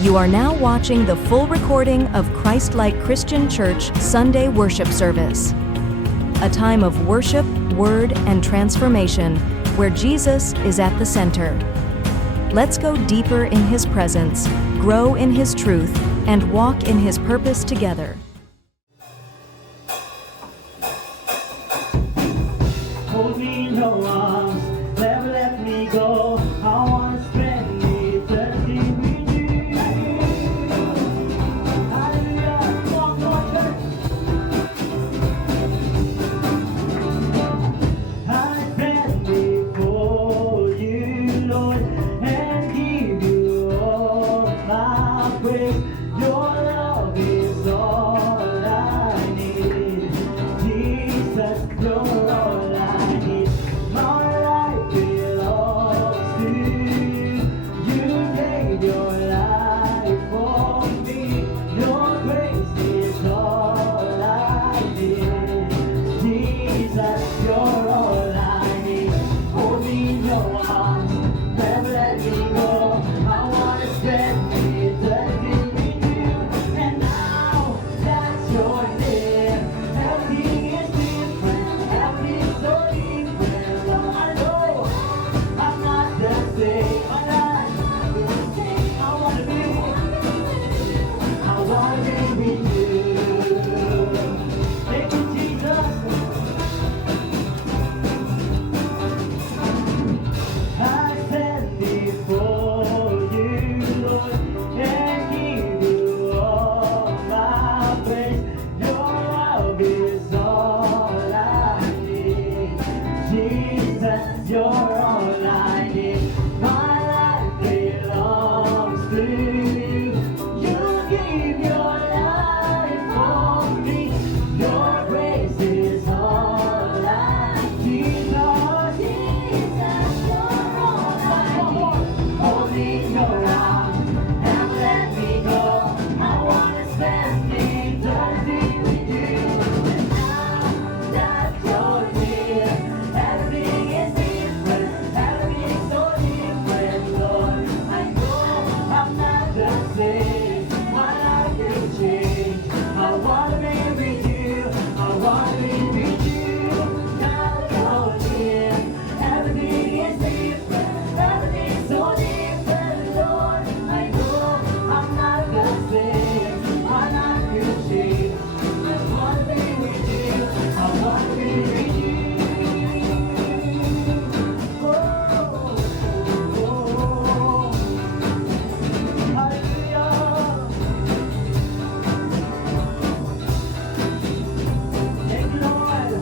You are now watching the full recording of Christ-like Christian Church Sunday worship service. A time of worship, word, and transformation where Jesus is at the center. Let's go deeper in His presence, grow in His truth, and walk in His purpose together. Hold me in your arms, never let me go. I wanna spend eternity with you. Hallelujah, come on, church. I stand before you, Lord, and give you all my praise. Your love is all I need. Jesus, you're all I need. My life belongs to you. You gave your life for me. Your grace is all I need. Jesus, you're all I need. Hold me in your arms, never let me go. I wanna spend eternity with you. And now that you're near, everything is different. Everything's so different. Lord, I know I'm not the same. My life, I wanna be with you. Thank you, Jesus. I stand before you, Lord, and give you all my praise. Your love is all I need. Jesus, you're all I need. My life belongs to you. You give your life for me. Your grace is all I need. Jesus, you're all I need. Hold me in your arms, never let me go. I wanna spend eternity with you. And now that you're here, everything is different. Everything's so different, Lord. I know I'm not the same. My life will change. I wanna be with you. I wanna be with you. Now you're here, everything is different. Everything's so different, Lord. I know I'm not the same. My life will change. I wanna be with you. I wanna be with you. Oh, hallelujah. Thank you, Lord.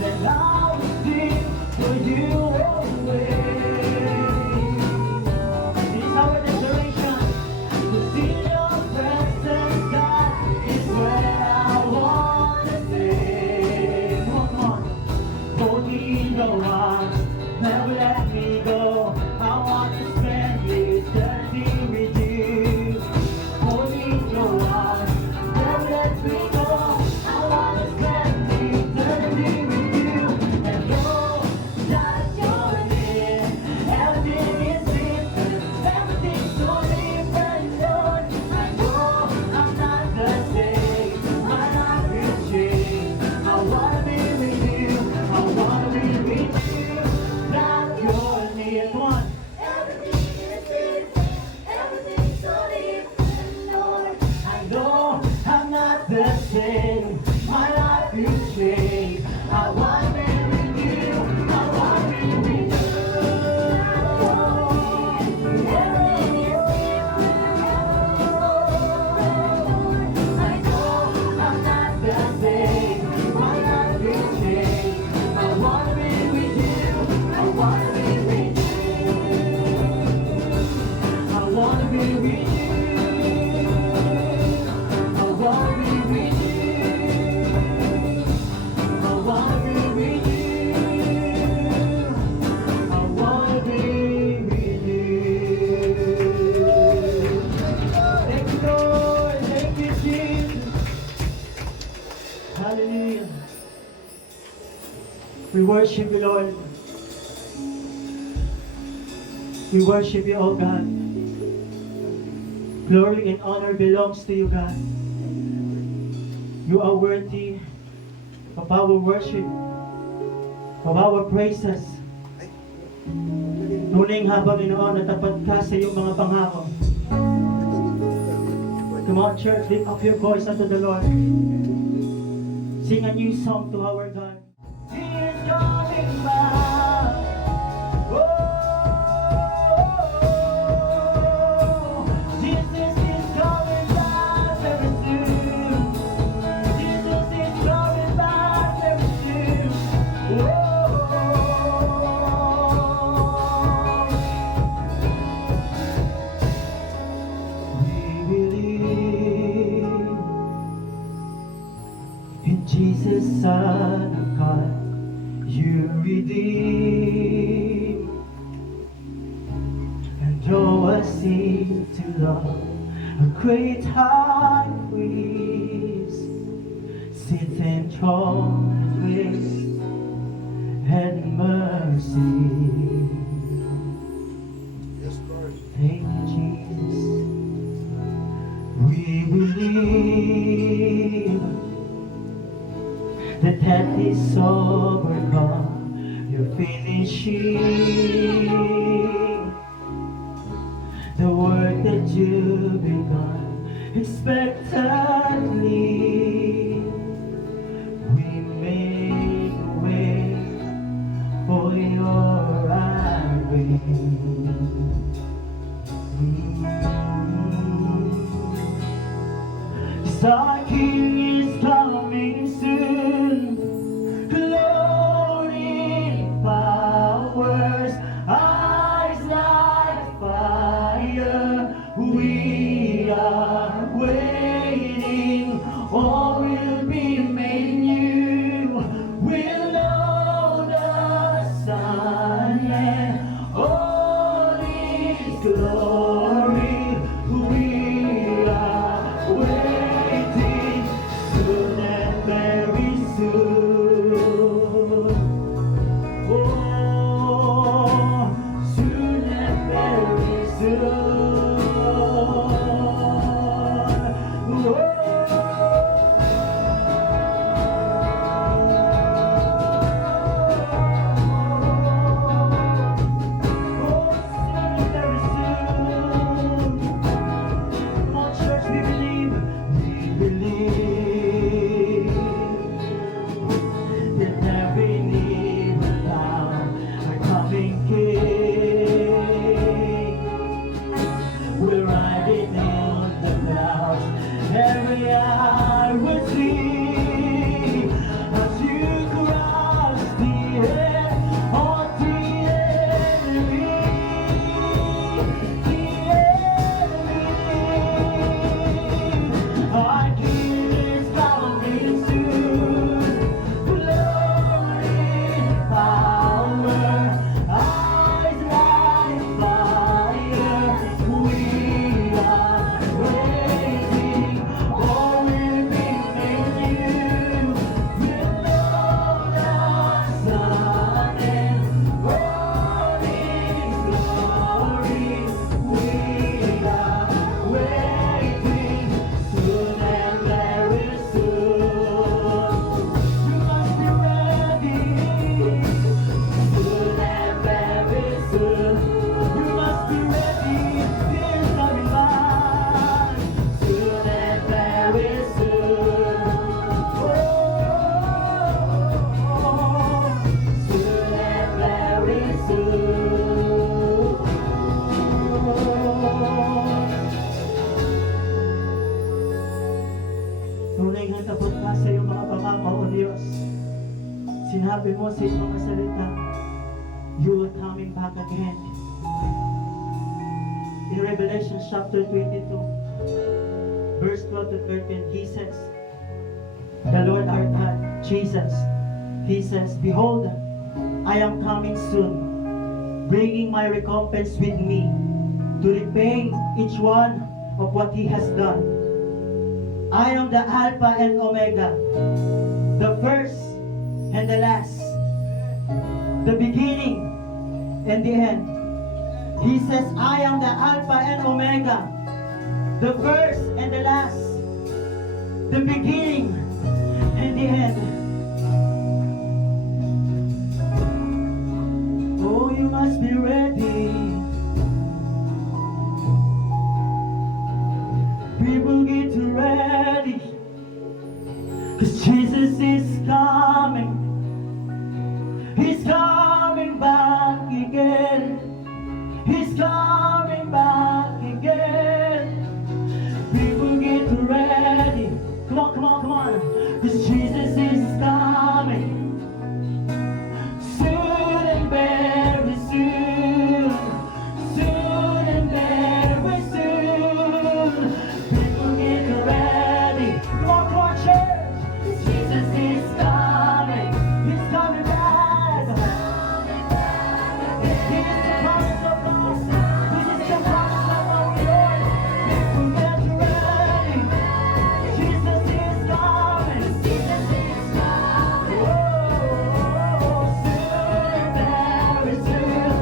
That I will sing for you always. This is our declaration. To see your presence, God, is where I wanna stay. Come on. Hold me in your arms, never let me go. I wanna spend eternity with you. Hold me in your arms, never let me go. I wanna spend eternity with you. And know that you're near. Everything is different, everything's so different, Lord. I know I'm not the same. My life will change. I wanna be with you. I wanna be with you. That you're near. Come on. Everything is different. Everything's so different, Lord. I know I'm not the same. My life will change. I wanna be with you. I wanna be with you. Everything is different. I know I'm not the same. My life will change. I wanna be with you. I wanna be with you. I wanna be with you. I wanna be with you. I wanna be with you. I wanna be with you. Thank you, Lord. Thank you, Jesus. Hallelujah. We worship you, Lord. We worship you, oh God. Glory and honor belongs to you, God. You are worthy of our worship, of our praises. Tunay nga, Panginoon, natapat ka sa iyong mga pangako. Come on, church, lift up your voice unto the Lord. Sing a new song to our God. He is coming back. Oh, Jesus is coming back very soon. Jesus is coming back very soon. We believe in Jesus, Son of God. You redeem and draw us into love, a great high priest, sit enthroned with grace and mercy. Yes, Lord. Thank you, Jesus. We believe that death is overcome. You're finishing the work that you've begun. Expectantly, we make way for your arrival. Our King is coming soon. Glory, powers, eyes like fire. We are waiting. All will be made new. We'll know the sun and all His glory. We are waiting soon and very soon. Oh, soon and very soon. We're riding in the clouds. Every eye will see as you cross the air on the enemy. Our King is coming soon. Glory, power, eyes like fire. We are waiting. All will be made new. We'll know the sun and all His glory. We are waiting soon and very soon. You must be ready. Soon and very soon. You must be ready. He's coming back. Soon and very soon. Oh, soon and very soon. Tunay nga tapos ka sa iyong mga pangako, O Diyos. Sinabi mo sa iyong mga salita, you are coming back again. In Revelation chapter 22, verse 12 to 13, He says, the Lord our God, Jesus, He says, behold, I am coming soon, bringing my recompense with me, to repay each one of what he has done. I am the Alpha and Omega, the first and the last, the beginning and the end. He says, I am the Alpha and Omega, the first and the last, the beginning and the end. Oh, you must be ready. People get ready, 'cause Jesus is coming. He's coming back again. He's coming back again. People get ready. Come on, come on, come on. 'Cause Jesus is coming. Soon and very soon. Soon and very soon. People get ready. Come on, church. 'Cause Jesus is coming. He's coming back. He is the promise of God. This is the promise of our Lord. People get ready. Jesus is coming. Jesus is coming. Oh, soon and very soon.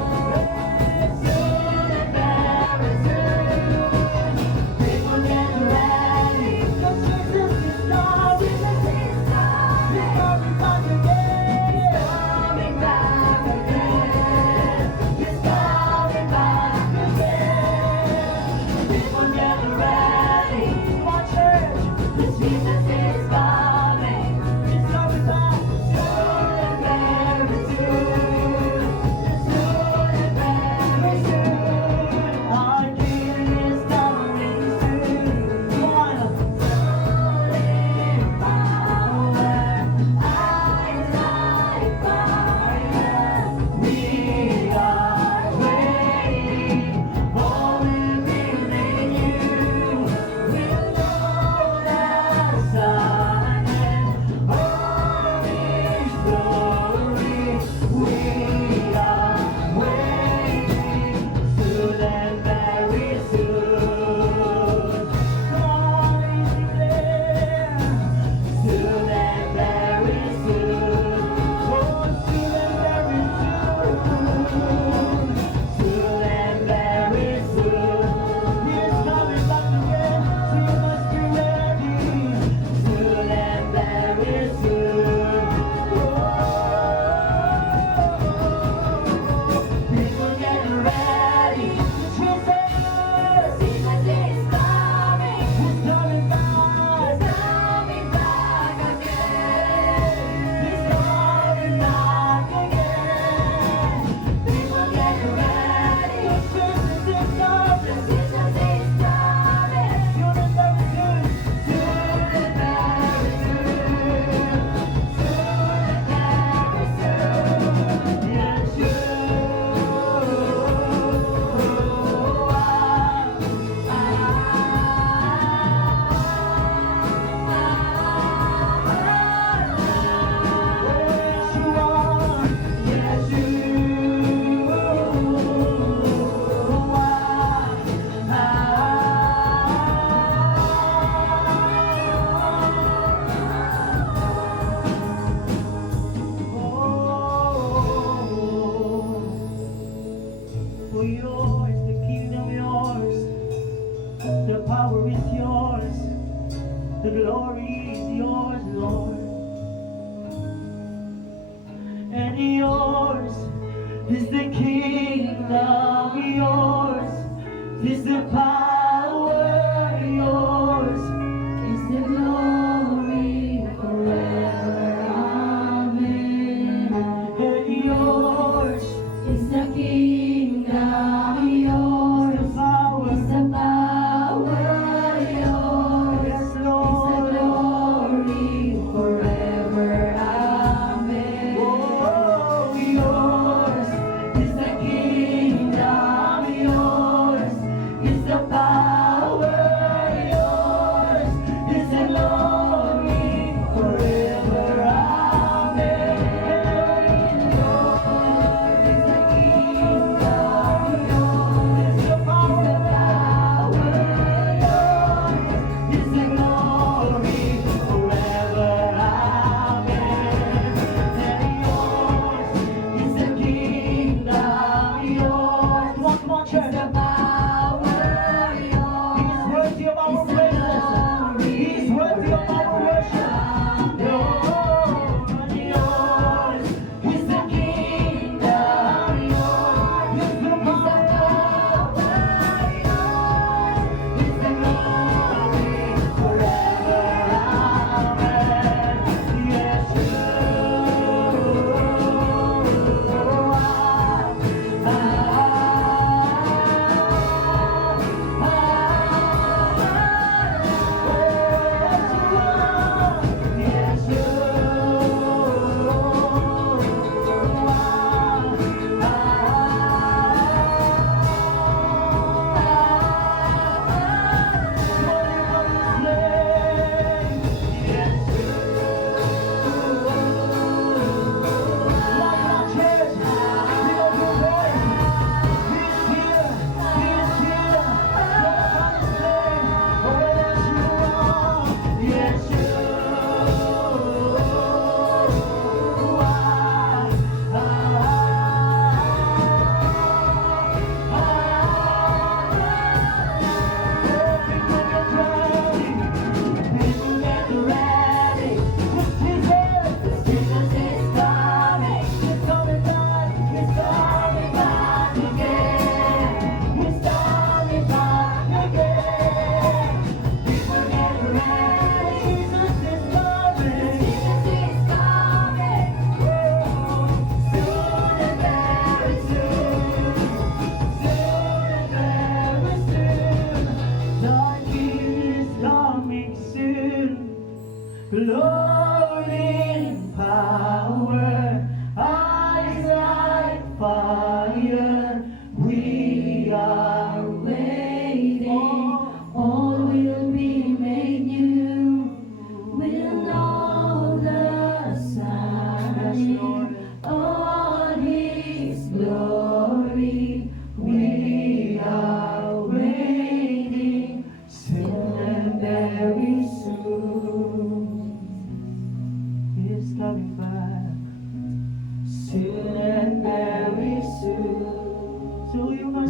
Soon and very soon. People get ready. 'Cause Jesus is coming. Jesus is coming. He's coming back again. He's coming back again. He's coming back again. People get ready. Come on, church. 'Cause Jesus is coming. He's coming back soon and very soon. Soon and very soon. Our King is coming soon. Come on. Soaring power, eyes like fire. We are waiting, oh, we believe in you. We'll know the sun and all His glory. We are waiting, soon and very soon. Come on, declare, soon and very soon. Oh, soon and very soon. Soon and very soon. He is coming back again, so you must be ready. Soon and very soon. Oh, people get ready. Jesus, Jesus is coming. He's coming back. He's coming back again. He's coming back again. People get ready. Jesus is coming. Jesus is coming. Soon and very soon. Soon and very soon. Soon and very soon. Yes, For yours, the kingdom yours, the power is yours, the glory is yours, Lord. And yours is the kingdom, yours is the power, yours is the glory forever. Amen. And yours Is the kingdom yours? is the power, Is the power yours? yes, Is the Lord. glory forever? Amen. Oh, yours is the kingdom, yours is the power.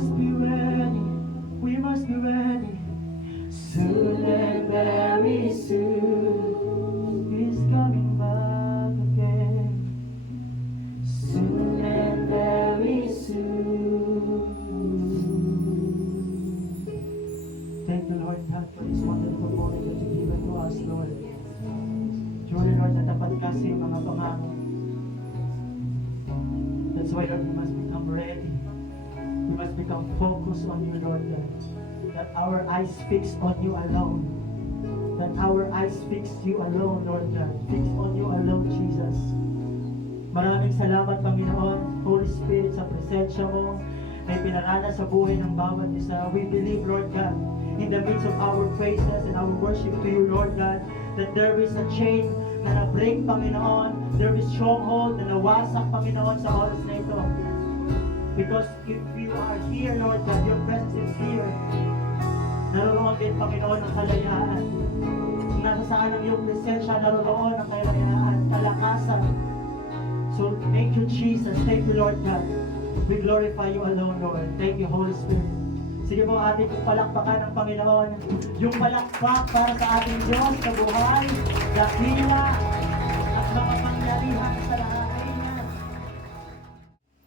must be ready. We must be ready. Soon and very soon, He's coming back again. Soon and very soon. Thank you, Lord God, for this wonderful moment that you've given to us, Lord. Truly, Lord, natapat kasi yung mga pangako. That's why, Lord, we must become ready. We must become focused on you, Lord God. That our eyes fixed on you alone. That our eyes fixed you alone, Lord God. Fixed on you alone, Jesus. Maraming salamat, Panginoon, Holy Spirit, sa presensya mo na ipinarana sa buhay ng bawat isa. We believe, Lord God, in the midst of our praises and our worship to you, Lord God, that there is a chain na na-break, Panginoon. There is stronghold na nawasak, Panginoon, sa oras na ito. Because if you are here, Lord God, your presence is here. Naroon din, Panginoon, ang kalayaan. Kung nasa saan ang iyong presensya, naroon ang kalayaan, kalakasan. So, thank you, Jesus. Thank you, Lord God. We glorify you alone, Lord. Thank you, Holy Spirit. Sige po, ating palakpakan ng Panginoon. Yung palakpak para sa ating Diyos sa buhay, dakila, at mga pangyarihan sa lahat. Amen.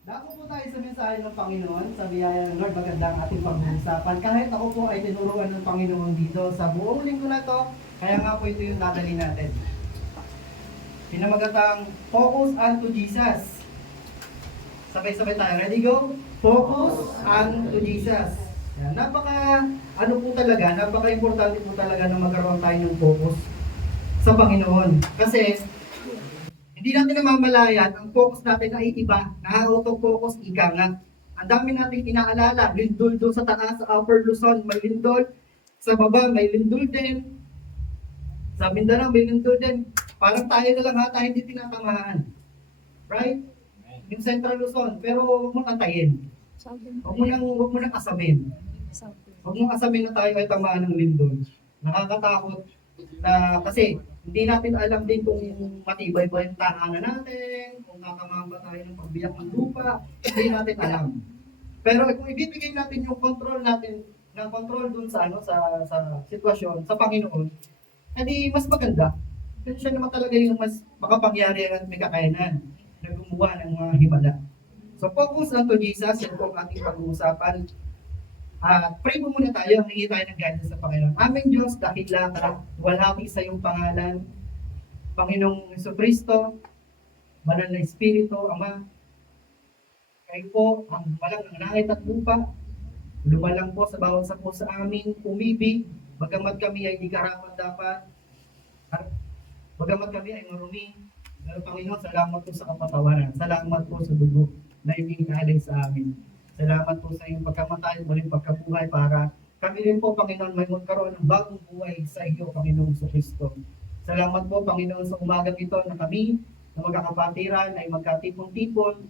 Dako po tayo sa mensahe ng Panginoon, sa biyaya ng Lord, maganda ang ating pag-uusapan. Kahit ako po ay tinuruan ng Panginoon dito sa buong linggo na to, kaya nga po ito yung dadali natin. Pinamagatang Focus unto Jesus. Sabay-sabay tayo. Ready, go? Focus unto Jesus. Yan. Napaka-importante po talaga na magkaroon tayo ng focus sa Panginoon. Kasi, hindi natin namamalayan, ang focus natin ay iba. Nakaka-auto-focus, ika nga. Ang dami natin inaalala, lindol doon sa taas, sa Upper Luzon, may lindol. Sa baba, may lindol din. Sa Mindanao, may lindol din. Parang tayo na lang ata hindi tinatamaan. Right? Yung Central Luzon. Pero huwag mong antayin. Huwag mo nang asamin. Huwag mong asamin na tayo ay tamaan ng lindol. Nakakatakot na kasi hindi natin alam din kung matibay ba yung tahanan natin, kung kakamaan ba tayo ng pagbiyak ng lupa, hindi natin alam. Pero kung ibibigay natin yung control natin, ng control dun sa sa sitwasyon, sa Panginoon, edi mas maganda. Kasi siya naman talaga yung mas makapangyarihan at may kakayanan na gumawa ng mga himala. So focus unto Jesus, yan po ang ating pag-uusapan. Pray mo muna tayo, hingi tayo ng guidance sa Panginoon. Aming Diyos, dakila ka, walhati sa iyong pangalan, Panginoong Jesucristo, Banal na Espiritu, Ama, kayo po ang walang ng langit at lupa, lumalang po sa bawat sa po sa amin, umibig, bagamat kami ay di karapat dapat, bagamat kami ay marumi, pero Panginoon, salamat po sa kapatawaran, salamat po sa dugo na ibinigay sa amin. Salamat po sa iyong pagkamatay, muling pagkabuhay para kami rin po, Panginoon, may magkaroon ng bagong buhay sa iyo, Panginoong Kristo. Salamat po, Panginoon, sa umagang ito na kami, na magkakapatiran, ay magkatipon-tipon,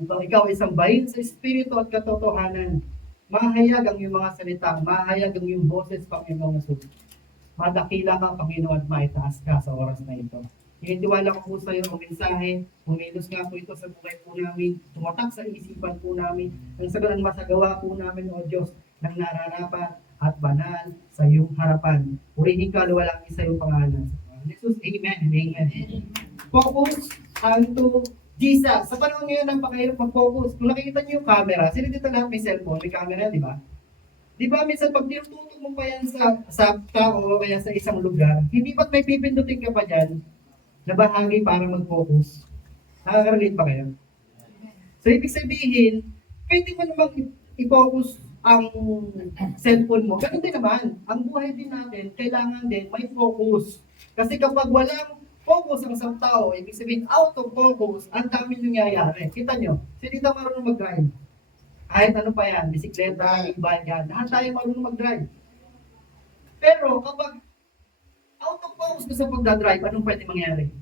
upang ikaw ay sambahin sa Espiritu at katotohanan. Mahayag ang iyong mga salita, mahayag ang iyong boses, Panginoong Jesus. Madakila ka, Panginoon, at maitaas ka sa oras na ito. Hinitiwala ko po sa iyo ang mensahe, pumilos nga po ito sa buhay po namin, tumatak sa isipan po namin, ang saganang masagawa po namin, O Diyos, ng nararapat at banal sa iyong harapan. Purihin ka, walang isa iyong pangalan. Jesus, Amen and Amen. Focus unto Jesus. Sa panahon ngayon, napakahirap mag-focus. Kung nakikita niyo yung camera, sino dito lahat may cellphone, may camera, di ba? Di ba, minsan pag tinututok mo pa yan sa tao o kaya sa isang lugar, hindi ba't may pipindutin ka pa dyan na bahagi para mag-focus? Nakaka-relate pa kayo? So, ibig sabihin, pwede mo namang i-focus ang cellphone mo. Ganun din naman, ang buhay din natin, kailangan din may focus. Kasi kapag walang focus ang isang tao, ibig sabihin, out of focus, ang dami nangyayari. Kita nyo, hindi na marunong mag-drive. Kahit ano pa yan, bisikleta, e-bike yan, lahat tayo marunong mag-drive. Pero kapag out of focus ka sa pagdadrive, anong pwede mangyari?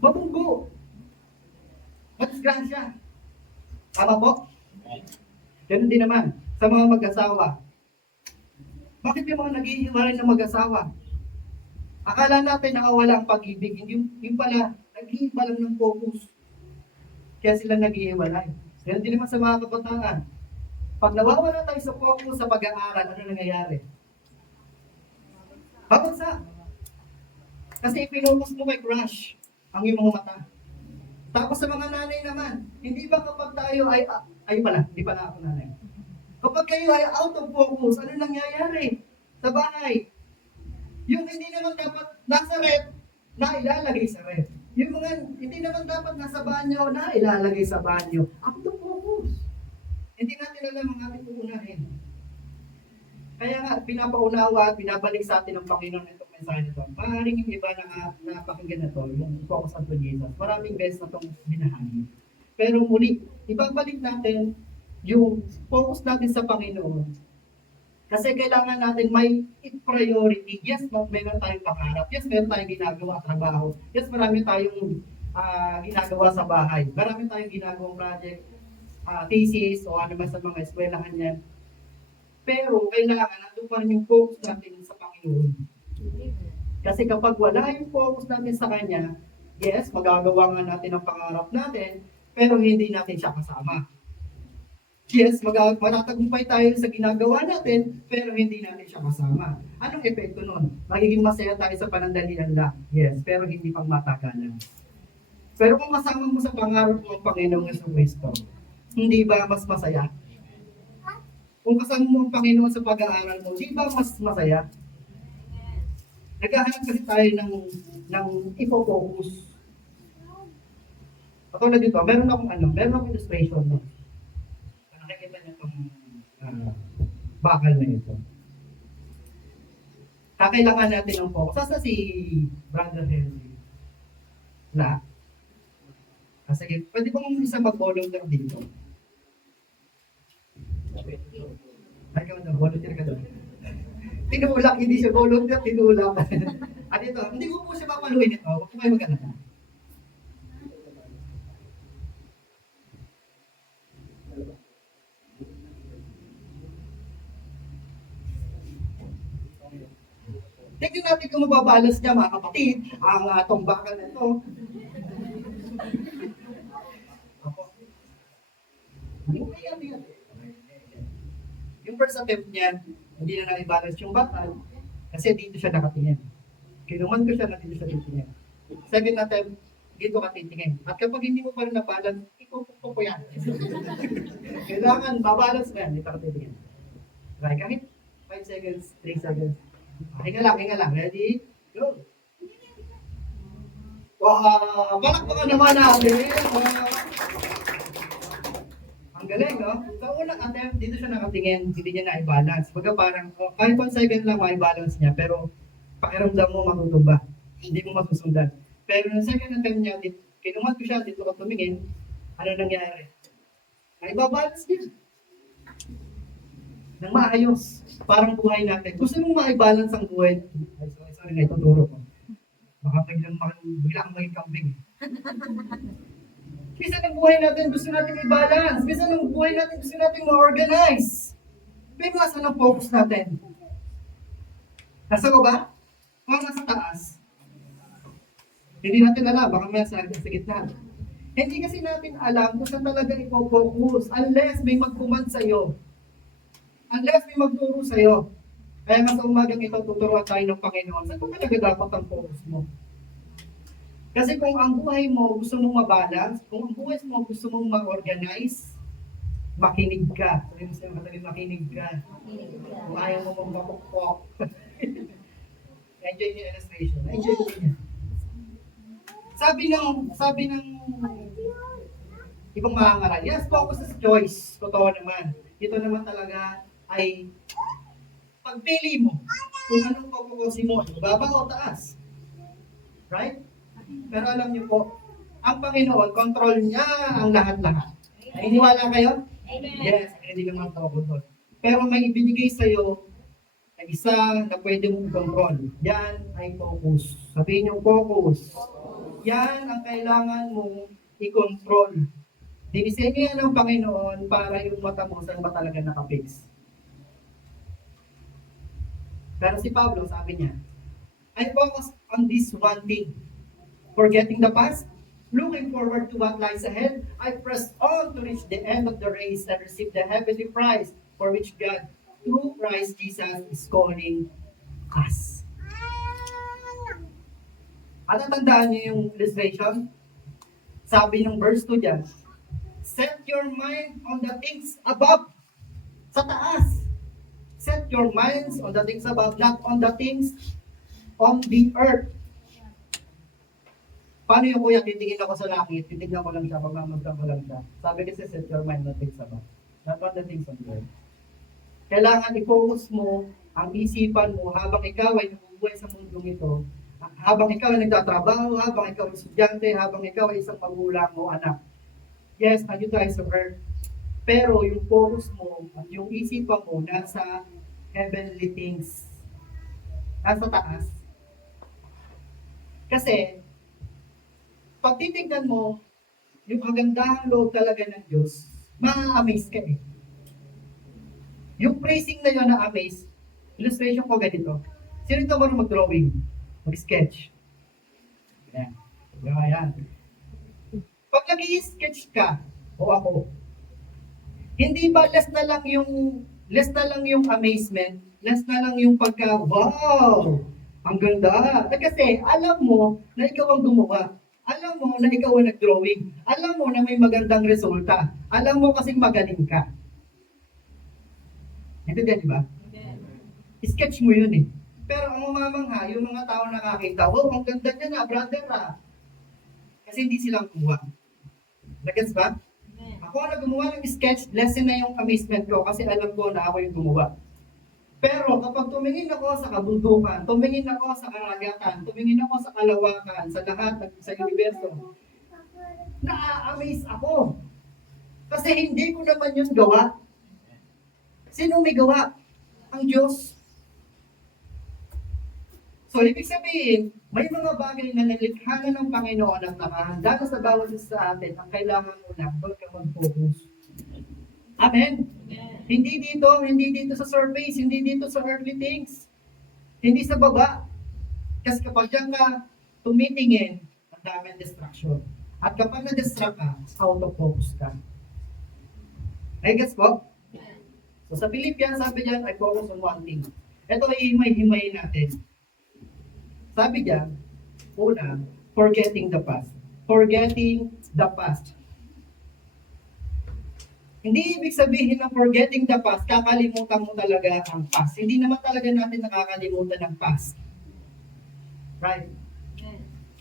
Mabunggo. Madisgrasya. Tama po? Ganun din naman sa mga mag-asawa. Bakit yung mga naghihiwalay ng mag-asawa? Akala natin nakawala ang pag-ibig, yung pala, naghihiwalay ng focus. Kaya sila naghihiwalay. Ganun din naman sa mga kabataan. Pag nawawala tayo sa focus sa pag-aaral, ano nangyayari? Babagsak. Kasi ipinocus mo kay crush ang iyong mga mata. Tapos sa mga nanay naman, hindi ba kapag tayo hindi pala ako nanay. Kapag kayo ay out of focus, ano nangyayari sa bahay? Yung hindi naman dapat nasa rep, na ilalagay sa rep. Yung mga hindi naman dapat nasa banyo, na ilalagay sa banyo. Out of focus. Hindi natin alam ang ating uunahin. Kaya nga, pinapaunawa at binabalik sa atin ng Panginoon itong mensahe nito. Maaaring yung iba na napakinggan na ito, yung focus on Jesus. Maraming beses na itong binahagi. Pero muli, ibabalik natin yung focus natin sa Panginoon. Kasi kailangan natin may priority. Yes, meron tayong pangarap. Yes, meron tayong ginagawa trabaho. Yes, marami tayong ginagawa sa bahay. Marami tayong ginagawang project, thesis, o ano man sa mga eskwelahan yan. Pero kailangan nandun pa rin yung focus natin sa Panginoon. Kasi kapag wala yung focus natin sa Kanya, yes, magagawa nga natin ang pangarap natin, pero hindi natin siya kasama. Yes, matatagumpay tayo sa ginagawa natin, pero hindi natin siya kasama. Anong epekto nun? Magiging masaya tayo sa panandalian lang. Yes, pero hindi pang matagalan. Pero kung kasama mo sa pangarap ng Panginoong Jesucristo, hindi ba mas masaya? Kung kasama mo ang Panginoon sa pag-aaral mo, di ba mas masaya? Naghahanap kasi tayo ng ipofocus. Katulad dito, meron akong illustration. No? Nakikita niyo itong bakal na ito. Kakailangan natin ng focus. Sasa si Brother Henry? Wala. Sige, pwede bang isa mag-volunteer dito? Ay, ikaw na, volunteer ka doon. Tinulak, hindi siya volunteer, tinulak. At ito, hindi ko po siya papaluin ito. Huwag po kayo mag-alala. Tignan natin kung mababalance niya, mga kapatid, ang atong bakal na ito. Yung first attempt niya, hindi na na-balance yung bakal kasi dito siya nakatingin. Kinuman ko siya na dito siya titingin. Second attempt, dito ka titingin. At kapag hindi mo pa rin na-balance, ikukupo ko yan. Kailangan mabalance na yan, dito ka titingin. Try kahit 5 seconds, 3 seconds. Hinga lang. Ready? Go! Wow! Palakpakan naman natin! Wow! Ang galing, no? Sa unang attempt, dito siya nakatingin, hindi niya na-balance. Baga parang, kahit 1 second lang ma-balance niya, pero pakiramdam mo matutumba. Hindi mo masusundan. Pero yung second attempt niya, kinumat ko siya, dito ka tumingin, ano nangyari? Na-balance niya. Nang maayos. Parang buhay natin. Gusto mong ma-balance ang buhay. Sorry, ituturo ko. Baka biglang maging kambing. Bisa ng buhay natin, gusto natin i-balance. Bisa ng buhay natin, gusto natin ma-organize. Pero nasa ng focus natin? Nasa ko ba? O nasa taas? Hindi natin alam, baka may sa gitna. Hindi kasi natin alam kung saan talaga i-focus unless may mag-command sa'yo. Unless may magturo sa'yo. Kaya nga sa umagang ito, tuturuan tayo ng Panginoon. Saan ba talaga dapat ang focus mo? Kasi kung ang buhay mo gusto mong mabalance, kung ang buhay mo gusto mong ma-organize, makinig ka. Sabi mo sa'yo, makinig ka. Kung ayaw mo magpapukpok. Enjoy niyo illustration. Enjoy niyo. Sabi ng ibang mga ngaral, yes, focus is choice. Totoo naman. Ito naman talaga ay pagpili mo kung anong focusin mo, baba o taas. Right? Pero alam niyo po, ang Panginoon, control niya ang lahat-lahat. Naniniwala kayo? Yes, hindi naman focus doon. Pero may ibinigay sa'yo na isa na pwede mong control. Yan ay focus. Sabihin niyo focus. Yan ang kailangan mong i-control. Dinisenyo yan ng Panginoon para yung mata mo saan ba talaga nakapix. Pero si Pablo, sabi niya, I focus on this one thing. Forgetting the past, Looking forward to what lies ahead, I press on to reach the end of the race and receive the heavenly prize for which God, through Christ Jesus, is calling us. At natandaan niyo yung illustration? Sabi ng verse 2 dyan, set your mind on the things above, sa taas. Set your minds on the things above, not on the things on the earth. Paano yung kuya, titingin ako sa langit, titignan ko lang siya, pagmamasdan ko lang siya. Sabi kasi, set your mind on the things above, not on the things on the earth. Kailangan i-focus mo ang isipan mo habang ikaw ay nabubuhay sa mundong ito, habang ikaw ay nagtatrabaho, habang ikaw ay estudyante, habang ikaw ay isang magulang o anak. Yes, nandito tayo sa earth. Pero yung focus mo, yung isipan mo, nasa heavenly things. Nasa taas. Kasi, pag titignan mo, yung kagandahang loob talaga ng Diyos, ma-amaze ka eh. Yung praising na yun na-amaze, illustration ko ganito. Sino ito marunong mag-drawing? Mag-sketch. Ayan. Ayan. Pag nag-i-sketch ka, o ako, hindi ba less na lang yung amazement, less na lang yung pagka, wow, ang ganda. Kasi alam mo na ikaw ang gumawa. Alam mo na ikaw ang nag-drawing. Alam mo na may magandang resulta. Alam mo kasing magaling ka. Intindihan, di ba? Sketch mo yun eh. Pero ang mamamangha, yung mga tao nakakita, wow, ang ganda niya na, brother ah. Kasi hindi silang gumawa. Nagets ba? Ako na gumawa ng sketch, lesson na yung amazement ko kasi alam ko na ako yung gumawa. Pero kapag tumingin ako sa kabundukan, tumingin ako sa karagatan, tumingin ako sa kalawakan, sa lahat, sa universo, na-amaze ako. Kasi hindi ko naman yun gawa. Sino may gawa? Ang Diyos. So, ibig sabihin, may mga bagay na nilikha na ng Panginoon ang nakahanda na sa bawat isa sa atin ang kailangan mo na doon ka mag-focus. Amen? Hindi dito sa surface, hindi dito sa earthly things. Hindi sa baba. Kasi kapag diyan ka tumitingin, ang daming distraction. At kapag na-distract ka, out of focus ka. Ay, gets po? So sa Philippians, sabi diyan, I focus on one thing. Ito ay himay-himayin natin. Sabi diyan, una, forgetting the past. Forgetting the past. Hindi ibig sabihin na forgetting the past, kakalimutan mo talaga ang past. Hindi naman talaga natin nakakalimutan ang past. Right?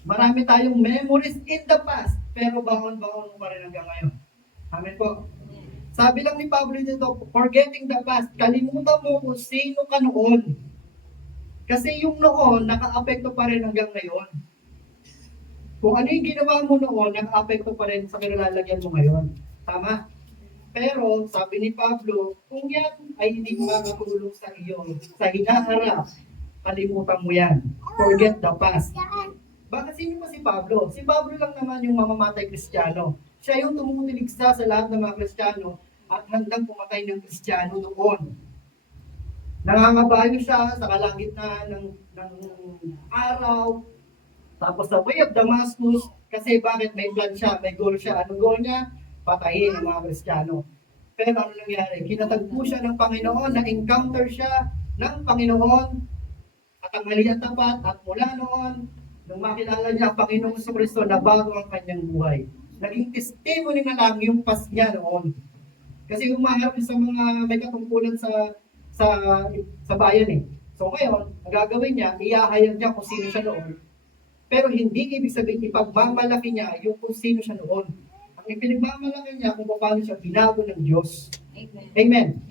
Marami tayong memories in the past, pero bangon-bangon mo pa rin hanggang ngayon. Amen po? Sabi lang ni Pablo dito, forgetting the past, kalimutan mo kung sino ka noon. Kasi yung noon, naka-apekto pa rin hanggang ngayon. Kung ano yung ginawa mo noon, naka-apekto pa rin sa kinalalagyan mo ngayon. Tama? Pero, sabi ni Pablo, kung yan ay hindi makakatulong sa iyo, sa hinaharap, kalimutan mo yan. Forget the past. Bakit sino pa si Pablo? Si Pablo lang naman yung mamamatay Kristiyano. Siya yung tumutiligsa sa lahat ng mga Kristiyano at handang pumatay ng Kristiyano noon. Nangangabayo siya sa kalagitnaan ng araw, tapos sa way of Damascus, kasi bakit may plan siya, may goal siya. Anong goal niya? Patayin ang mga Kristiyano. Pero ano nangyari? Kinatagpo siya ng Panginoon, na-encounter siya ng Panginoon, at ang mali at tapat, at mula noon, nung makilala niya ang Panginoon sa Kristo, nabago ang kanyang buhay. Naging testimony na lang yung past niya noon. Kasi umaharap sa mga may katungkulan sa bayan eh. So ngayon, ang gagawin niya, iahayag niya kung sino siya noon. Pero hindi ibig sabihin, ipagmamalaki niya yung kung sino siya noon. Ang ipinagmamalaki niya kung paano siya binago ng Diyos. Amen.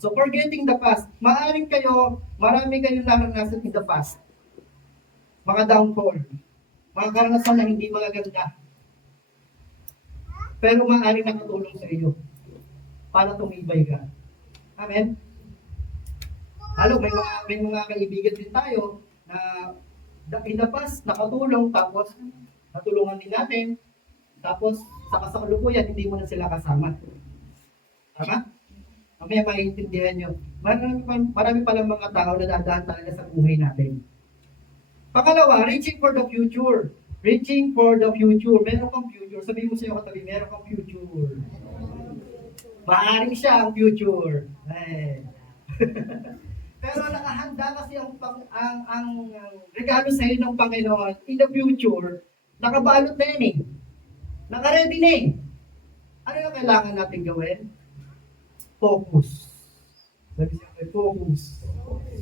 So forgetting the past, marami kayong naranasan in the past. Mga downfall, mga karanasan na hindi magaganda. Pero maaaring nakatulong sa iyo para tumibay ka. Amen? Halo, may mga kaibigan din tayo na in the past nakatulong, tapos natulungan din natin, tapos sa kasalukuyan hindi mo na sila kasama. Tama? Mamaya maiintindihan nyo. Marami palang mga tao na dadaan talaga sa buhay natin. Pangalawa, reaching for the future. Reaching for the future. Meron kang future. Sabihin mo sa'yo katabi, meron kang future. Maaring siya ang future. Ay. Pero nakahanda kasi ang regalo sa iyo ng Panginoon in the future, nakabalot na yan eh. Naka-ready na eh. Ano yung kailangan natin gawin? Focus. Sabi siya, focus.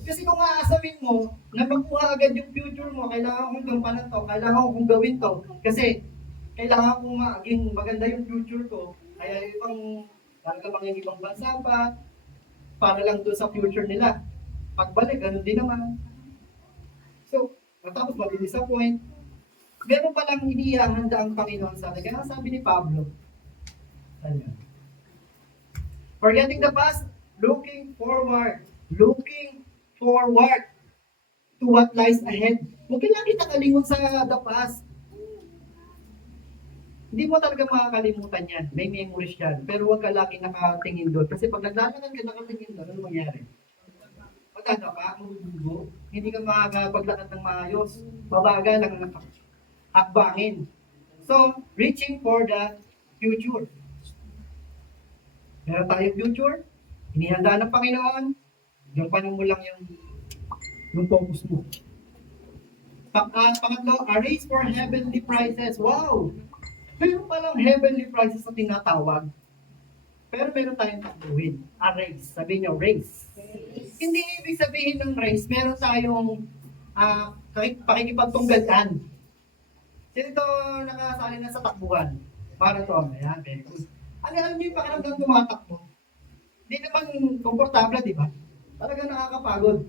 Kasi kung aasamin mo, na makuha agad yung future mo, kailangan kong gampanan to, kailangan kong gawin to, kasi kailangan kong maging maganda yung future ko, kaya ibang, talaga mga ibang bansa pa, para lang doon sa future nila. Pagbalik, ganun din naman. So, matapos madi-disappoint, meron palang inihahanda ang Panginoon sa atin. Kaya sabi ni Pablo, ayan, forgetting the past, looking forward to what lies ahead. Huwag lang kita kalingon sa the past. Hindi mo talaga makakalimutan yan. May memories yan. Pero huwag ka lagi nakatingin doon. Kasi pag naglalakad ka nakatingin doon, ano mangyari? Magkano ka? Magugugo? Hindi ka makakapaglakad ng maayos. Babaga lang ang hakbangin. So, reaching for the future. Meron tayong future. Inihanda ng Panginoon. Gampanan mo lang yung focus mo. Pangatlo, a race for heavenly prizes. Wow! Meron palang heavenly prizes na tinatawag. Pero meron tayong takbuhin. A race. Sabi niyo, race. Hindi ibig sabihin ng race, meron tayong pakikipagtunggalan. Sino ito nakasali na sa takbuhan? Marathon. Ayan, very good. Alam niyo yung pakiramdam tumatakbo? Hindi naman komportable, di ba? Talagang nakakapagod.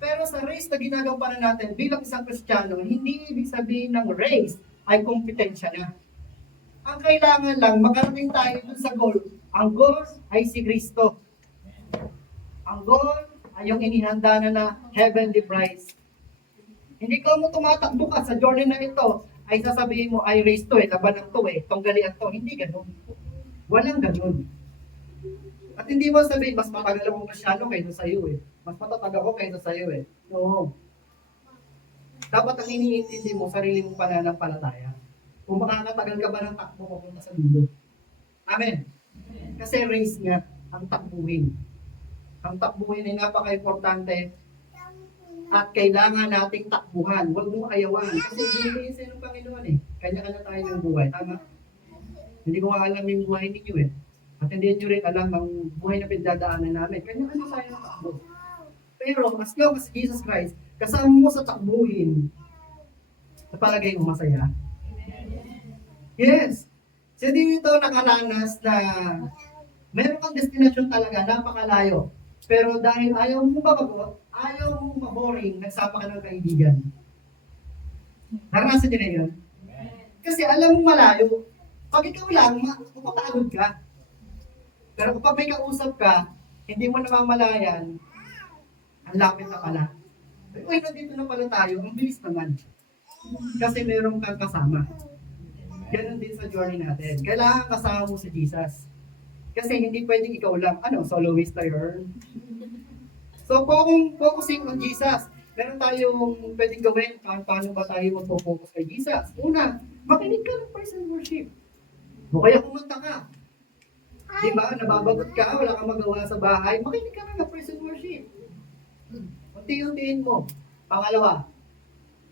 Pero sa race na ginagampanan natin bilang isang Kristiyano, hindi ibig sabihin ng race ay kompetensya na. Ang kailangan lang, makarating tayo dun sa goal. Ang goal ay si Kristo. Ang goal ay yung inihanda na heavenly prize. Hindi ka mo tumatakbo ka sa journey na ito, ay sasabihin mo, ay race to labanan to tunggalian to. Hindi ganun. Walang ganun. At hindi mo sabihin, mas matagal akong Kristyano kaysa sa iyo Mas matatag ako kaysa sa iyo No. Dapat ang iniintindi mo, sarili mong pananampalataya. Kung makakatagal ka ba ng takbo papunta sa dulo. Amen. Kasi race nga ang takbuhin. Ang takbuhin ay napaka-importante at kailangan nating takbuhan. Huwag mong ayawan. Kasi binigay sa'yo ng Panginoon Kanya-kanya tayo ng buhay. Tama? Hindi ko alam yung buhay ninyo At hindi nyo rin alam ang buhay na pinagdadaanan namin. Kanya-kanya tayo ng takbo. Pero as long as Jesus Christ, kasama mo sa takbuhin, sa palagay mo masaya. Yes. So dito nakaranas na meron kang destination talaga, napakalayo. Pero dahil ayaw mo mabagot, ayaw mo maboring, nagsama ka ng kaibigan. Naranasan niyo na yun? Kasi alam mo malayo. Pag ikaw lang, mapapagod ka. Pero kapag may kausap ka, hindi mo namamalayan, ang lapit na pala. Uy, nandito na pala tayo, ang bilis naman. Kasi meron kang kasama. Ganon din sa journey natin. Kailangan kasama mo si Jesus. Kasi hindi pwedeng ikaw lang. Soloist tayo. So, focusing on Jesus. Meron tayong pwedeng gawin. Paano ba tayo mag-focus kay Jesus? Una, makinig ka ng praise and worship. O kaya kumanta ka. Diba? Nababagot ka, wala kang magawa sa bahay. Makinig ka ng praise and worship. Unti-untiin mo. Pangalawa,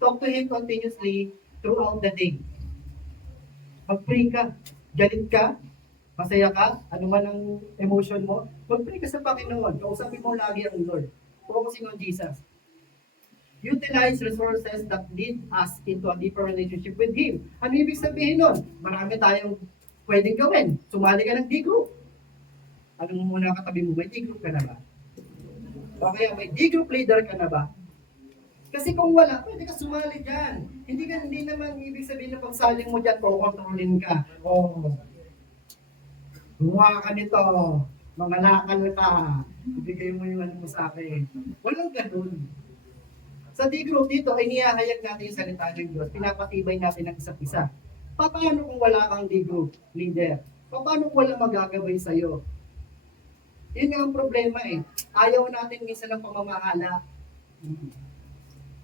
talk to Him continuously throughout the day. Mag-pray ka. Galit ka. Masaya ka. Ano man ang emotion mo. Mag-pray ka sa Panginoon. Kausapin mo lagi ang Lord. Focusing on Jesus. Utilize resources that lead us into a deeper relationship with Him. Ano ibig sabihin nun? Marami tayong pwedeng gawin. Sumali ka ng D-group. Ano mo muna katabi mo? May D-group ka na ba? O kaya may D-group leader ka na ba? Kasi kung wala, pwede ka sumali dyan. Hindi naman ibig sabihin na pagsaling mo dyan, kontrolin ka. Gumawa ka nito, mga nakal ka, ibigay mo yung ano mo sa akin. Walang ganun. Sa D-group dito, ay niyahayag natin yung salita ng Diyos, pinapatibay natin ang isa't isa. Paano kung wala kang D-group leader? Paano kung wala magagabay sa'yo? Yun nga ang problema Ayaw natin minsan ng pamamahala.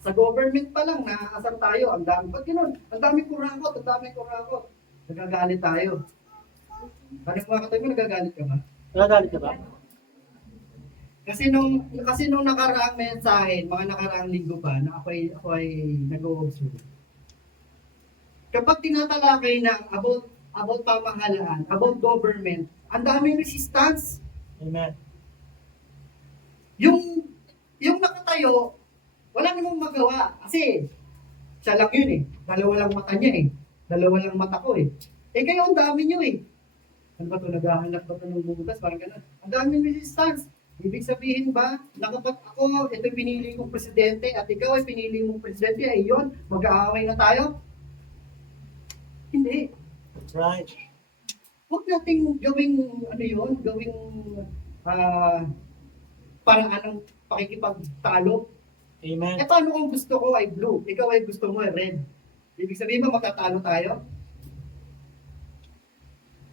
Sa government pa lang, naaasar tayo. Ang dami, ba't ganun? Ang daming kurakot, ang daming kurakot. Nagagalit tayo. Ano mga katabi mo, nagagalit ka ba? Nagagalit ka ba? Kasi nung nakaraang mensahe, mga nakaraang linggo pa, na ako ay nag-observe. Kapag tinatalakay na about pamahalaan, about government, ang daming resistance. Amen. Yung nakatayo, wala namang magawa. Kasi, siya lang yun eh. Dalawa lang mata niya eh. Dalawa lang mata ko eh. Eh kayo, ang dami niyo eh. Ano ba ito? Naghahanap ba ito ng butas? Parang gano'n. Ang daming resistance. Ibig sabihin ba, na kapag ako, ito pinili kong presidente, at ikaw ay pinili mong presidente, ay yun, mag-aaway na tayo? Hindi. That's right. Huwag nating gawing, paraan ng pakikipagtalo. Amen. Eh paano kung gusto ko ay blue, ikaw ay gusto mo ay red? Ibig sabihin ba magtatalo tayo?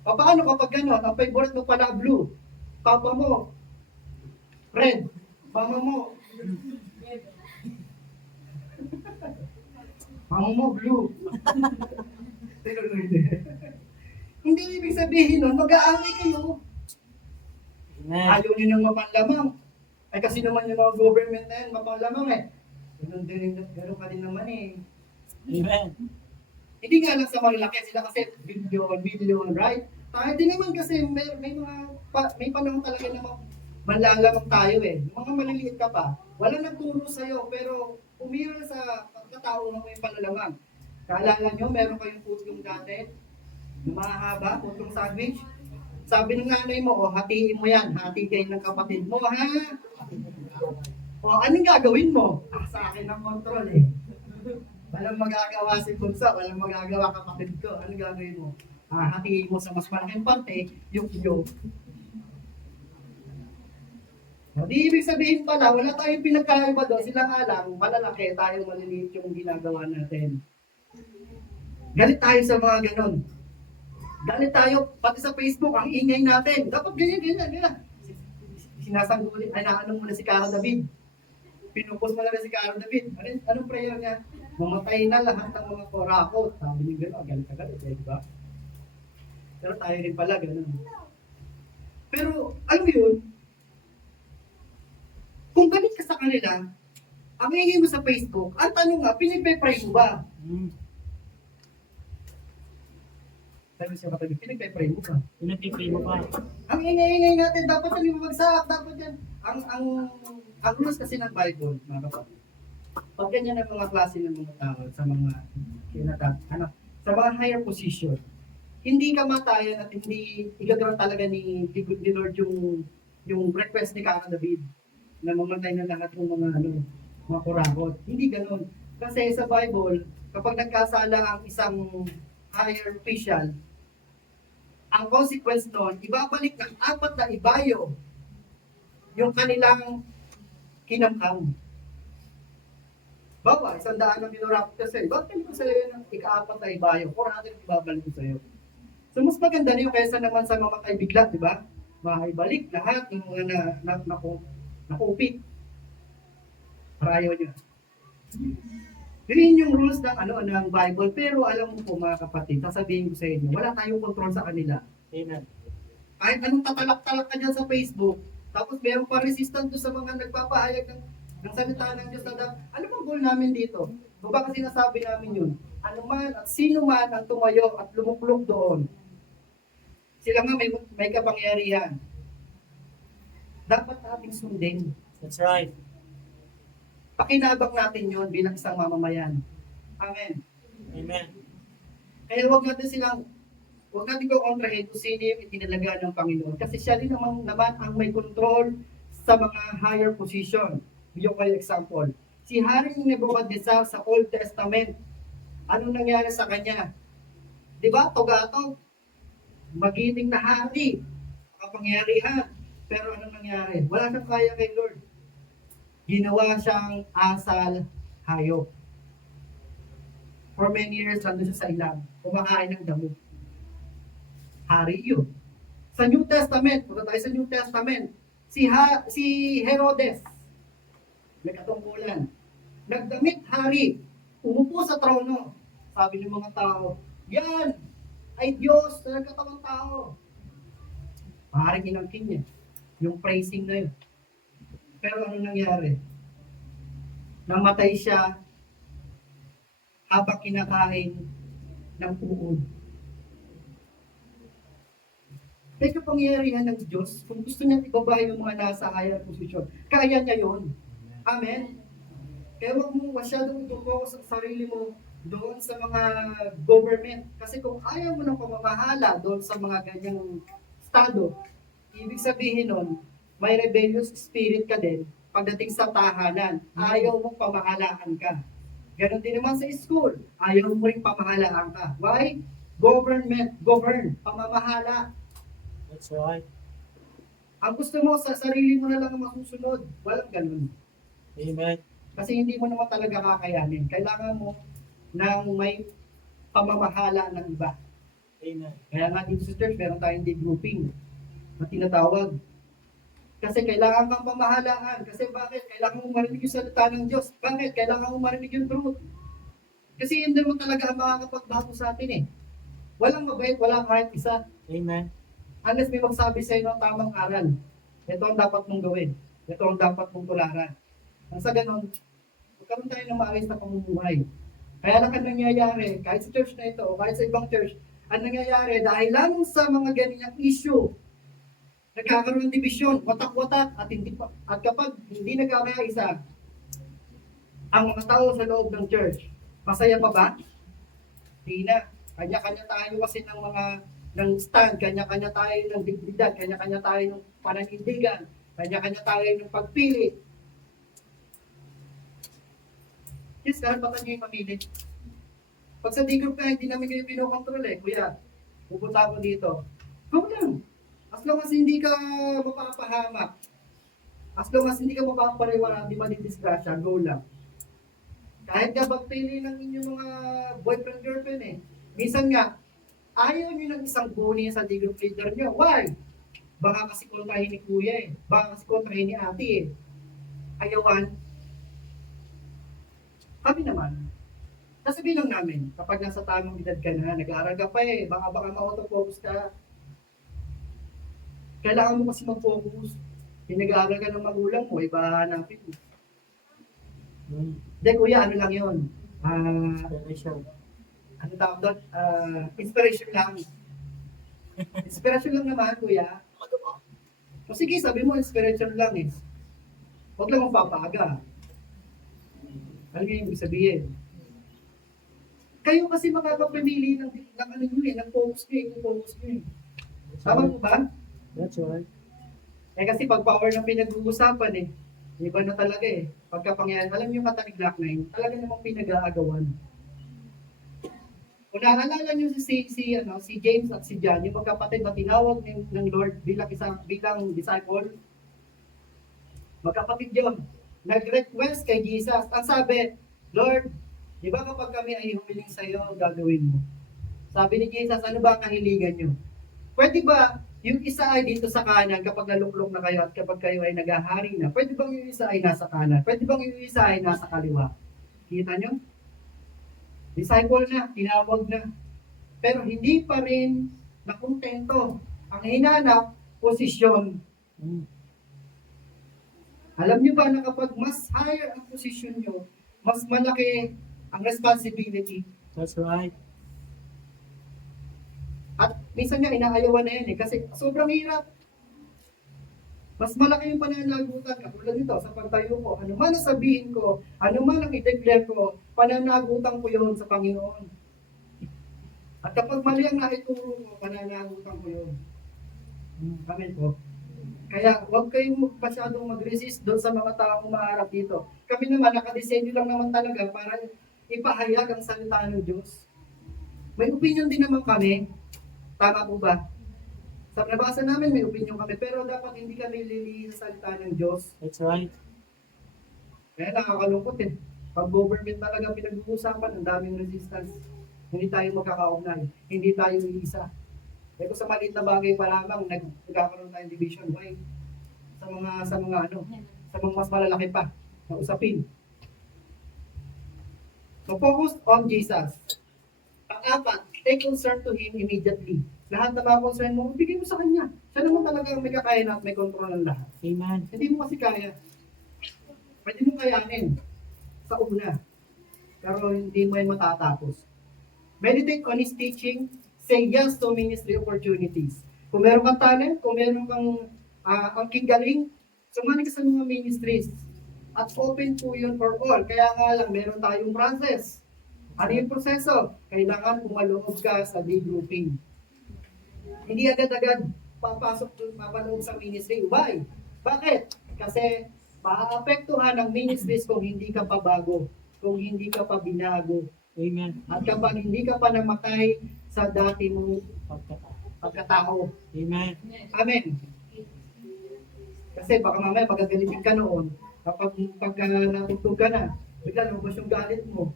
O paano kapag gano'n, ang favorite mo pala blue, papa mo, red, mama mo, blue. Hindi ibig sabihin nun, mag-aaway kayo. Amen. Ayaw nyo nang mapanlamang. Ay kasi naman yung mga government na yan, mapanlamang eh. Ganun ka din naman eh. Amen. Hindi nga lang sa malalaki sila kasi billion, right? Tayo din naman kasi may panahon talaga na manlalamang tayo eh. Yung mga maliliit ka pa, wala nagturo sa'yo, pero umira sa pagkatao ng may palalamang. Kaalala nyo, meron kayong putyong dati, yung mahaba, putyong sandwich. Sabi ng nanay mo, hatiin mo yan, hati kayo ng kapatid mo, ha? Anong gagawin mo? Sa akin ang control eh. Walang magagawa si Bunsa, walang magagawa kapatid ko. Anong gagawin mo? Hatiin mo sa mas malaking parte, yung iyo. Di ibig sabihin pala, wala tayong pinagkaiba doon. Sila nga lang, malalaki, tayong maliliit yung ginagawa natin. Galit tayo sa mga ganon. Galit tayo, pati sa Facebook, ang ingay natin. Dapat ganyan. Sinasanggulin, naano mo na si Cara David. Pinupos mo na si Cara David. Anong prayer niya? Mamatay na lahat ng mga korakot. Sabi niya gano'n, galit ka galit, eh, diba? Pero tayo rin pala, gano'n. Pero, alam mo yun, kung galit ka sa kanila, ang ingay mo sa Facebook, ang tanong nga, pinagpe-pray mo ba? Sabi siya katabi, pinagpe-pray mo ba? Pinag-pray mo ba? Ang ingay-ingay natin, dapat yung bumagsak, dapat yan. Ang rules kasi ng Bible, mga kapatid. Pag ganyan ang mga klase ng mga tao sa mga sa mga higher position, hindi kamatayan at hindi igagawa talaga ni Lord yung request ni Cara David na mamatay na lahat ng mga kurakot. Hindi ganoon. Kasi sa Bible, kapag nagkasala ang isang higher official, ang consequence noon, ibabalik ng 4 na ibayo yung kanilang kinamkam. Bawa, 100 ang minurap ka sa'yo. Bakit ko sa'yo ng ika-4 na ibayo? 400 ibabalik ko sa'yo. So, mas maganda niyo kaysa naman sa mamatay bigla, di ba? Maibalik lahat ng mga nakupit. Para ayaw nyo. Yun yung rules ng Bible. Pero alam mo po mga kapatid, sasabihin ko sa inyo, wala tayong control sa kanila. Amen. Kahit anong tatalak-talak ka dyan sa Facebook, tapos meron pa resistant doon sa mga nagpapahayag ng salita ng Diyos na ano bang goal namin dito? O baka sinasabi namin yun? Ano man at sino man ang tumayo at lumuklok doon, sila nga may kapangyarihan. Dapat nating sundin. That's right. Pakinabang natin yun bilang isang mamamayan. Amen. Amen. Kaya huwag natin kontrahin kung sino yung itinalaga ng Panginoon. Kasi siya rin naman ang may control sa mga higher position. Bigyan ko kayo example. Si Haring Nebuchadnezzar sa Old Testament, anong nangyari sa kanya? Di ba? Togatog. Magiting na hari. Kapangyarihan. Pero anong nangyari? Wala siyang kaya kay Lord. Ginawa siyang asal hayop. For many years, nandun siya sa ilang. Kumakain ng damo. Hari yun. Sa New Testament, punta tayo sa New Testament, si Herodes, may katungkulan. nagdamit hari, umupo sa trono. Sabi ng mga tao, yan ay Diyos na nagkatawang tao. Maaaring inangkin niya yung praising na yun. Pero ano nangyari? Namatay siya habang kinakain ng uod. May kapangyarihan ng Diyos kung gusto niya ibaba yung mga nasa higher posisyon. Kaya niya yun. Amen? Kaya huwag mo masyadong i-focus sa sarili mo doon sa mga government. Kasi kung ayaw mo ng pamamahala doon sa mga ganyang estado, ibig sabihin nun, may rebellious spirit ka din pagdating sa tahanan. Ayaw mong pamahalaan ka. Ganon din naman sa school. Ayaw mo rin pamahalaan ka. Why? Govern, pamamahala. That's right. Ang gusto mo sa sarili mo na lang ang masusunod. Walang ganun. Amen. Kasi hindi mo naman talaga kakayanin. Kailangan mo ng may pamamahala ng iba. Amen. Kaya nga dito sa church, meron tayong grouping na tinatawag. Kasi kailangan kang pamahalaan. Kasi bakit? Kailangan mo marinig yung salita ng Diyos. Bakit? Kailangan mo marinig yung truth. Kasi yun din mo talaga ang makakapagbago sa atin eh. Walang mabait, walang kahit isa. Amen. Unless may magsabi sa iyo ng tamang aral. Ito ang dapat mong gawin. Ito ang dapat mong tularan. Ang sa ganun, magkaroon tayo ng maayos na pamumuhay. Kaya lang ang nangyayari, kahit sa church na ito, o kahit sa ibang church, ang nangyayari dahil lang sa mga ganyan issue, nagkakaroon ng division, watak-watak, at kapag hindi nagkakaisa ang mga tao sa loob ng church, masaya pa ba? Hindi na. Kanya-kanya tayo kasi ng stand, kanya-kanya tayo ng dignidad, kanya-kanya tayo ng pananindigan, kanya-kanya tayo ng pagpili. Yes, karapatan nyo yung mamili. Pag sa D-group ka, hindi namin kayo pinokontrol eh. Kuya, pupunta ako dito. Go lang. As long as hindi ka mapapahamak, as long as hindi ka mapapariwara, hindi madidisgrasya, go lang. Kahit ka pagpili ng inyong mga boyfriend-girlfriend eh. Minsan nga, ayaw nyo ng isang buni sa D-group leader nyo. Why? Baka kasi kontrahin ni kuya eh. Baka kasi kontrahin ni ate eh. Ayawan. Kami naman, nasabihin lang namin, kapag nasa tamang edad ka na, nag-aaral ka pa eh, baka ma-autofocus ka. Kailangan mo kasi mag-focus. Pinag-aaral ka ng magulang mo, iba hanapin mo. Hindi kuya, ano lang yun? Inspiration. Ano tawag doon? Inspiration lang. Inspiration lang naman kuya. O sige, sabi mo, inspiration lang eh. Huwag lang magpapaaga. Ano yung ibig sabihin? Kayo kasi makakapamili ng ano nyo eh, ng focus nyo eh, yung focus nyo eh. Tama mo ba? That's right. Eh kasi pag power ng pinag-uusapan eh, iba na talaga eh. Pagkapangyarihan, alam niyo katanig Black 9, talaga namang pinag-aagawan. Kung naalala niyo si James at si John, yung magkapatid na tinawag ng Lord bilang disciple, magkapatid yun. Nag-request kay Jesus. Ang sabi, Lord, di ba kapag kami ay humiling sa iyo, gagawin mo? Sabi ni Jesus, ano ba ang kahilingan niyo? Pwede ba yung isa ay dito sa kanan kapag naluklok na kayo at kapag kayo ay naghahari na? Pwede bang yung isa ay nasa kanan? Pwede bang yung isa ay nasa kaliwa? Kita niyo? Disciple na, tinawag na. Pero hindi pa rin nakontento. Ang hinanap, posisyon. Alam niyo ba na kapag mas higher ang posisyon niyo, mas malaki ang responsibility. That's right. At minsan nga inaayawan na yan eh, kasi sobrang hirap. Mas malaki yung pananagutan, katulad nito sa pagtayo ko. Ano man ang sabihin ko, ano man ang i-declare ko, pananagutan ko yun sa Panginoon. At kapag mali ang naituro ko, pananagutan ko yun. Amen po. Kaya huwag kayong masyadong mag-resist doon sa mga taong maharap dito. Kami naman, nakadesenyo lang naman talaga para ipahayag ang salita ng Diyos. May opinion din naman kami. Tama po ba? Sa nabasa namin, may opinion kami, pero dapat hindi kami lilihin sa salita ng Diyos. That's right. Kaya nakakalungkot eh. Pag government talaga pinag-uusapan, ang daming resistance. Hindi tayo magkakaugnay. Hindi tayo iisa. Eh kung sa maliit na bagay pa lamang, nagkakaroon tayong division. Why? Sa mga mas malalaki pa na usapin. So focus on Jesus. Pang-apat, take concern to Him immediately. Lahat na mga concern mo, bigay mo sa Kanya. Siya naman talaga ang may kakayahan at may kontrol ng lahat. Amen. Hindi mo kasi kaya. Pwede mo kayanin sa una. Pero hindi mo yan matatapos. Meditate on His teaching. Say yes to ministry opportunities. Kung meron kang talent, kung meron kang ang galing, sumali ka sa mga ministries. At open po yun for all. Kaya nga lang, meron tayong process. Ano yung proseso? Kailangan pumaloob ka sa day grouping. Hindi agad-agad papaloob sa ministry. Why? Bakit? Kasi maaapektuhan ng ministries kung hindi ka pa bago, kung hindi ka pa binago. Amen. At kapag hindi ka pa namatay sa dati mong pagkatao. Amen. Amen. Kasi baka mamaya magagalitin ka noon, pagka natugtog ka na, bigla lumabas yung galit mo.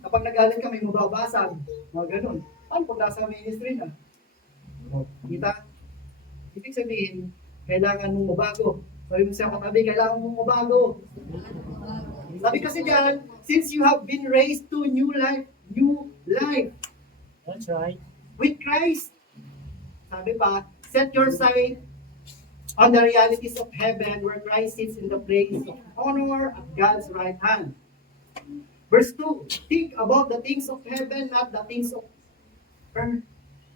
Kapag nagalit ka, may mababasag. Mga ganun. Ano pag nasa ministry na? Kita? Ibig sabihin, kailangan mong mabago. Sabi mo sa katabi, kailangan mong mabago. Sabi kasi dyan, since you have been raised to new life That's right. with Christ. Sabi pa, set your sight on the realities of heaven where Christ sits in the place of honor at God's right hand. Verse 2, think about the things of heaven, not the things of earth.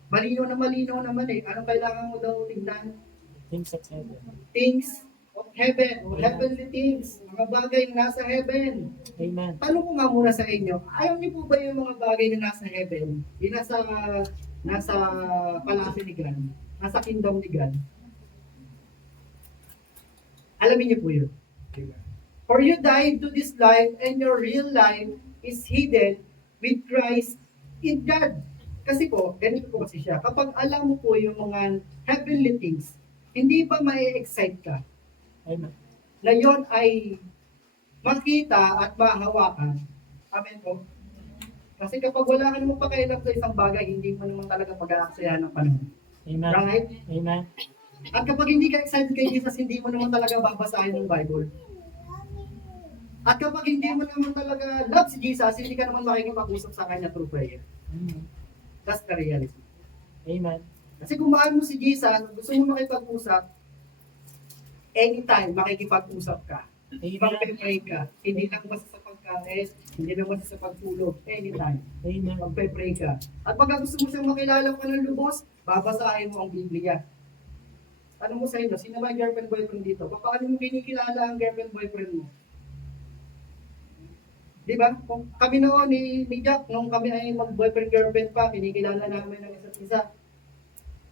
Malinaw naman eh. Anong kailangan mo daw tignan? Things of heaven. Things of heaven, o heavenly things, mga bagay na nasa heaven. Amen. Tanong ko nga muna sa inyo, ayaw niyo po ba yung mga bagay na nasa heaven, yung nasa palace ni God, nasa kingdom ni God? Alamin niyo po yun. For you died to this life and your real life is hidden with Christ in God. Kasi po, ganito po kasi siya, kapag alam mo po yung mga heavenly things, hindi ba mai-excite ka Amen. na yon ay makita at mahawakan? Amen po. Kasi kapag wala ka naman pakialam sa isang bagay, hindi mo naman talaga pag-aaksayahan ng panahon. Amen. Right? Amen. At kapag hindi ka excited kay Jesus, hindi mo naman talaga babasahin ng Bible. At kapag hindi mo naman talaga love si Jesus, hindi ka naman makikipag-usap sa Kanya through prayer. Mm. That's the reality. Amen. Kasi kung mahal mo si Jesus, gusto mo makipag-usap, anytime makikipag-usap ka. Amen. Magpe-pray ka. Hindi lang basta sa pagkain, hindi lang basta sa pagtulog. Anytime. Amen. Magpe-pray ka. At pag gusto mo siyang makilala ka ng lubos, babasahin mo ang Biblia. Ano mo sa inyo, sino ba ang girlfriend boyfriend dito? Paano mo kinikilala ang girlfriend boyfriend mo? Di ba? Kung kami noon ni Jack, nung kami ay mag-boyfriend girlfriend pa, kinikilala namin ng isa't isa.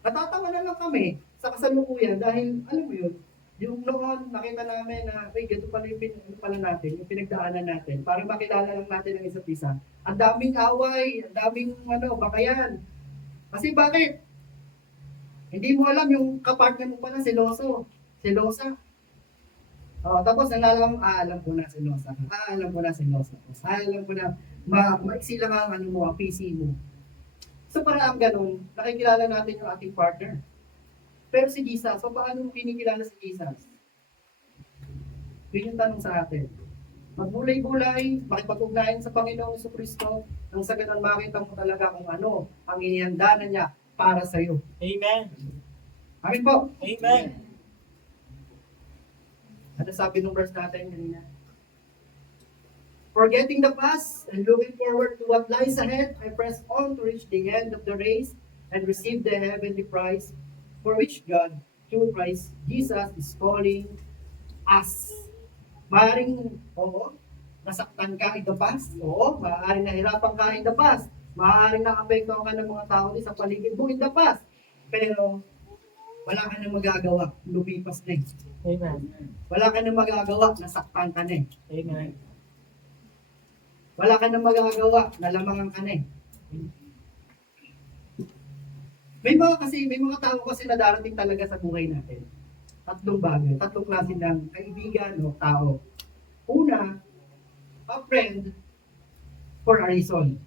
Natatawa na lang kami sa kasalukuyan dahil, alam mo yun, yung noon nakita namin na, ay, ganito pala yung pala natin, yung pinagdaanan natin, para makilala lang natin ang isa't isa. Ang daming away, ang daming bakayan. Kasi bakit? Hindi mo alam yung kapartner mo pala, seloso. Selosa. Tapos alam ko na selosa. Alam ko na selosa. Alam ko na maiksi lang ang ang PC mo. So para ang ganun, nakikilala natin yung ating partner. Pero si Jesus, so paano mo kinikilala si Jesus? Yun yung tanong sa atin. Magbulay-bulay, makipag-ugnayan sa Panginoong Jesucristo, nang sa ganun makita mo talaga kung ano ang inihanda na niya para sa iyo. Amen. Amin po. Amen. Ano sabi ng verse natin kanina? Forgetting the past and looking forward to what lies ahead, I press on to reach the end of the race and receive the heavenly prize for which God, through Christ Jesus, is calling us. Maaaring, nasaktan ka in the past. Oo, maaaring nahirapan ka in the past. Maaaring nakapektuhan ka ng mga tao sa paligid mo in the past. Pero, wala ka nang magagawa. Lumipas na eh. Amen. Wala ka nang magagawa. Nasaktan ka na eh. Amen. Wala ka nang magagawa. Nalamangan ka na eh. May mga tao kasi na darating talaga sa buhay natin. Tatlong bagay. Tatlong klase ng kaibigan o tao. Una, a friend for a reason.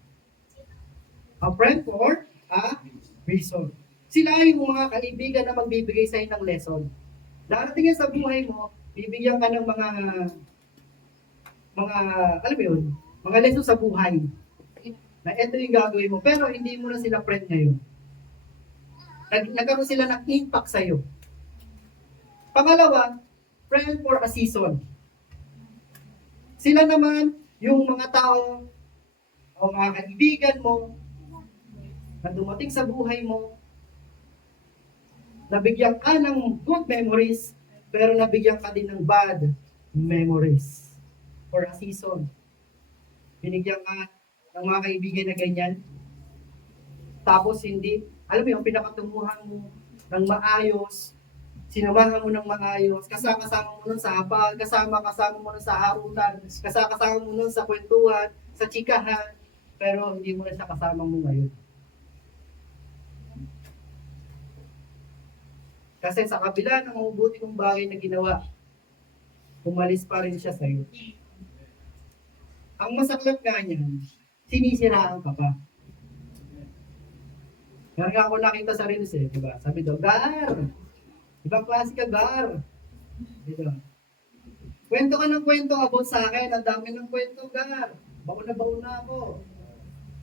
A friend for a reason. Sila yung mga kaibigan na magbibigay sa'yo ng lesson. Darating yan sa buhay mo, bibigyan ka ng mga mga, alam mo yun, mga lesson sa buhay. Na ito yung gagawin mo, pero hindi mo na sila friend ngayon. Nagkaroon sila ng impact sa'yo. Pangalawa, friend for a season. Sila naman, yung mga tao, o mga kaibigan mo, na dumating sa buhay mo, nabigyan ka ng good memories, pero nabigyan ka din ng bad memories for a season. Binigyan ka ng mga kaibigan na ganyan, tapos hindi, alam mo yung pinakatunguhan mo ng maayos, sinamahan mo ng maayos, kasama mo nun sa hapag, kasama mo nun sa harutan, kasama mo nun sa kwentuhan, sa chikahan, pero hindi mo na siya kasama mo ngayon. Kasi sa kabila ng mabubuti mong bagay na ginawa, umalis pa rin siya sa'yo. Ang masaklap nga niyan, sinisiraan ka pa. Kaya nga ako nakita sa Reels diba? Sabi daw, Gar! Ibang klase ka, Gar! Diba? Kwento ka ng kwento about sa akin, ang dami ng kwento, Gar! Baon na ako.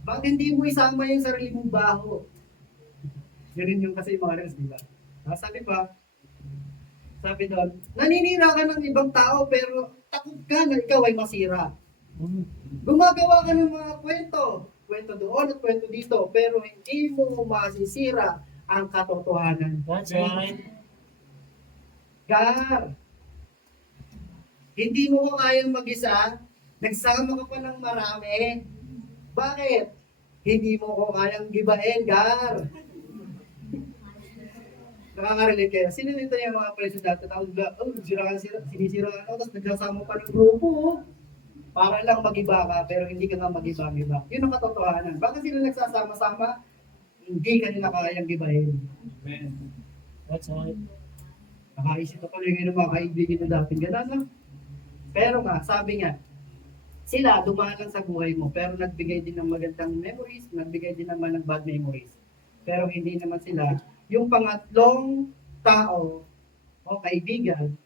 Bakit hindi mo isama yung sarili mong baho? Yun yung kasi yung mga Reels, diba? Sabi doon, naninira ka ng ibang tao pero takot ka na ikaw ay masira. Gumagawa ka ng mga kwento doon at kwento dito, pero hindi mo masisira ang katotohanan. That's right. Gar, hindi mo ko kayang mag-isa, nagsama ka pa ng marami. Bakit? Hindi mo ko kayang gibain, Gar. Nakaka-relate kayo. Sino nito yung mga presyo dati? Tawag ba, sinisira ako, tapos nagsasama pa ng grupo. Para lang mag-iba ka, pero hindi ka nga mag-iba-iba. Yun ang katotohanan. Bakit sila nagsasama-sama? Hindi ka nila kayang gibahin. That's right. Nakaisip ako lang yung mga kaibigan na dating gano'n, no? Pero nga, sabi nga, sila dumaan lang sa buhay mo, pero nagbigay din ng magandang memories, nagbigay din naman ng bad memories. Pero hindi naman sila yung pangatlong tao o kaibigan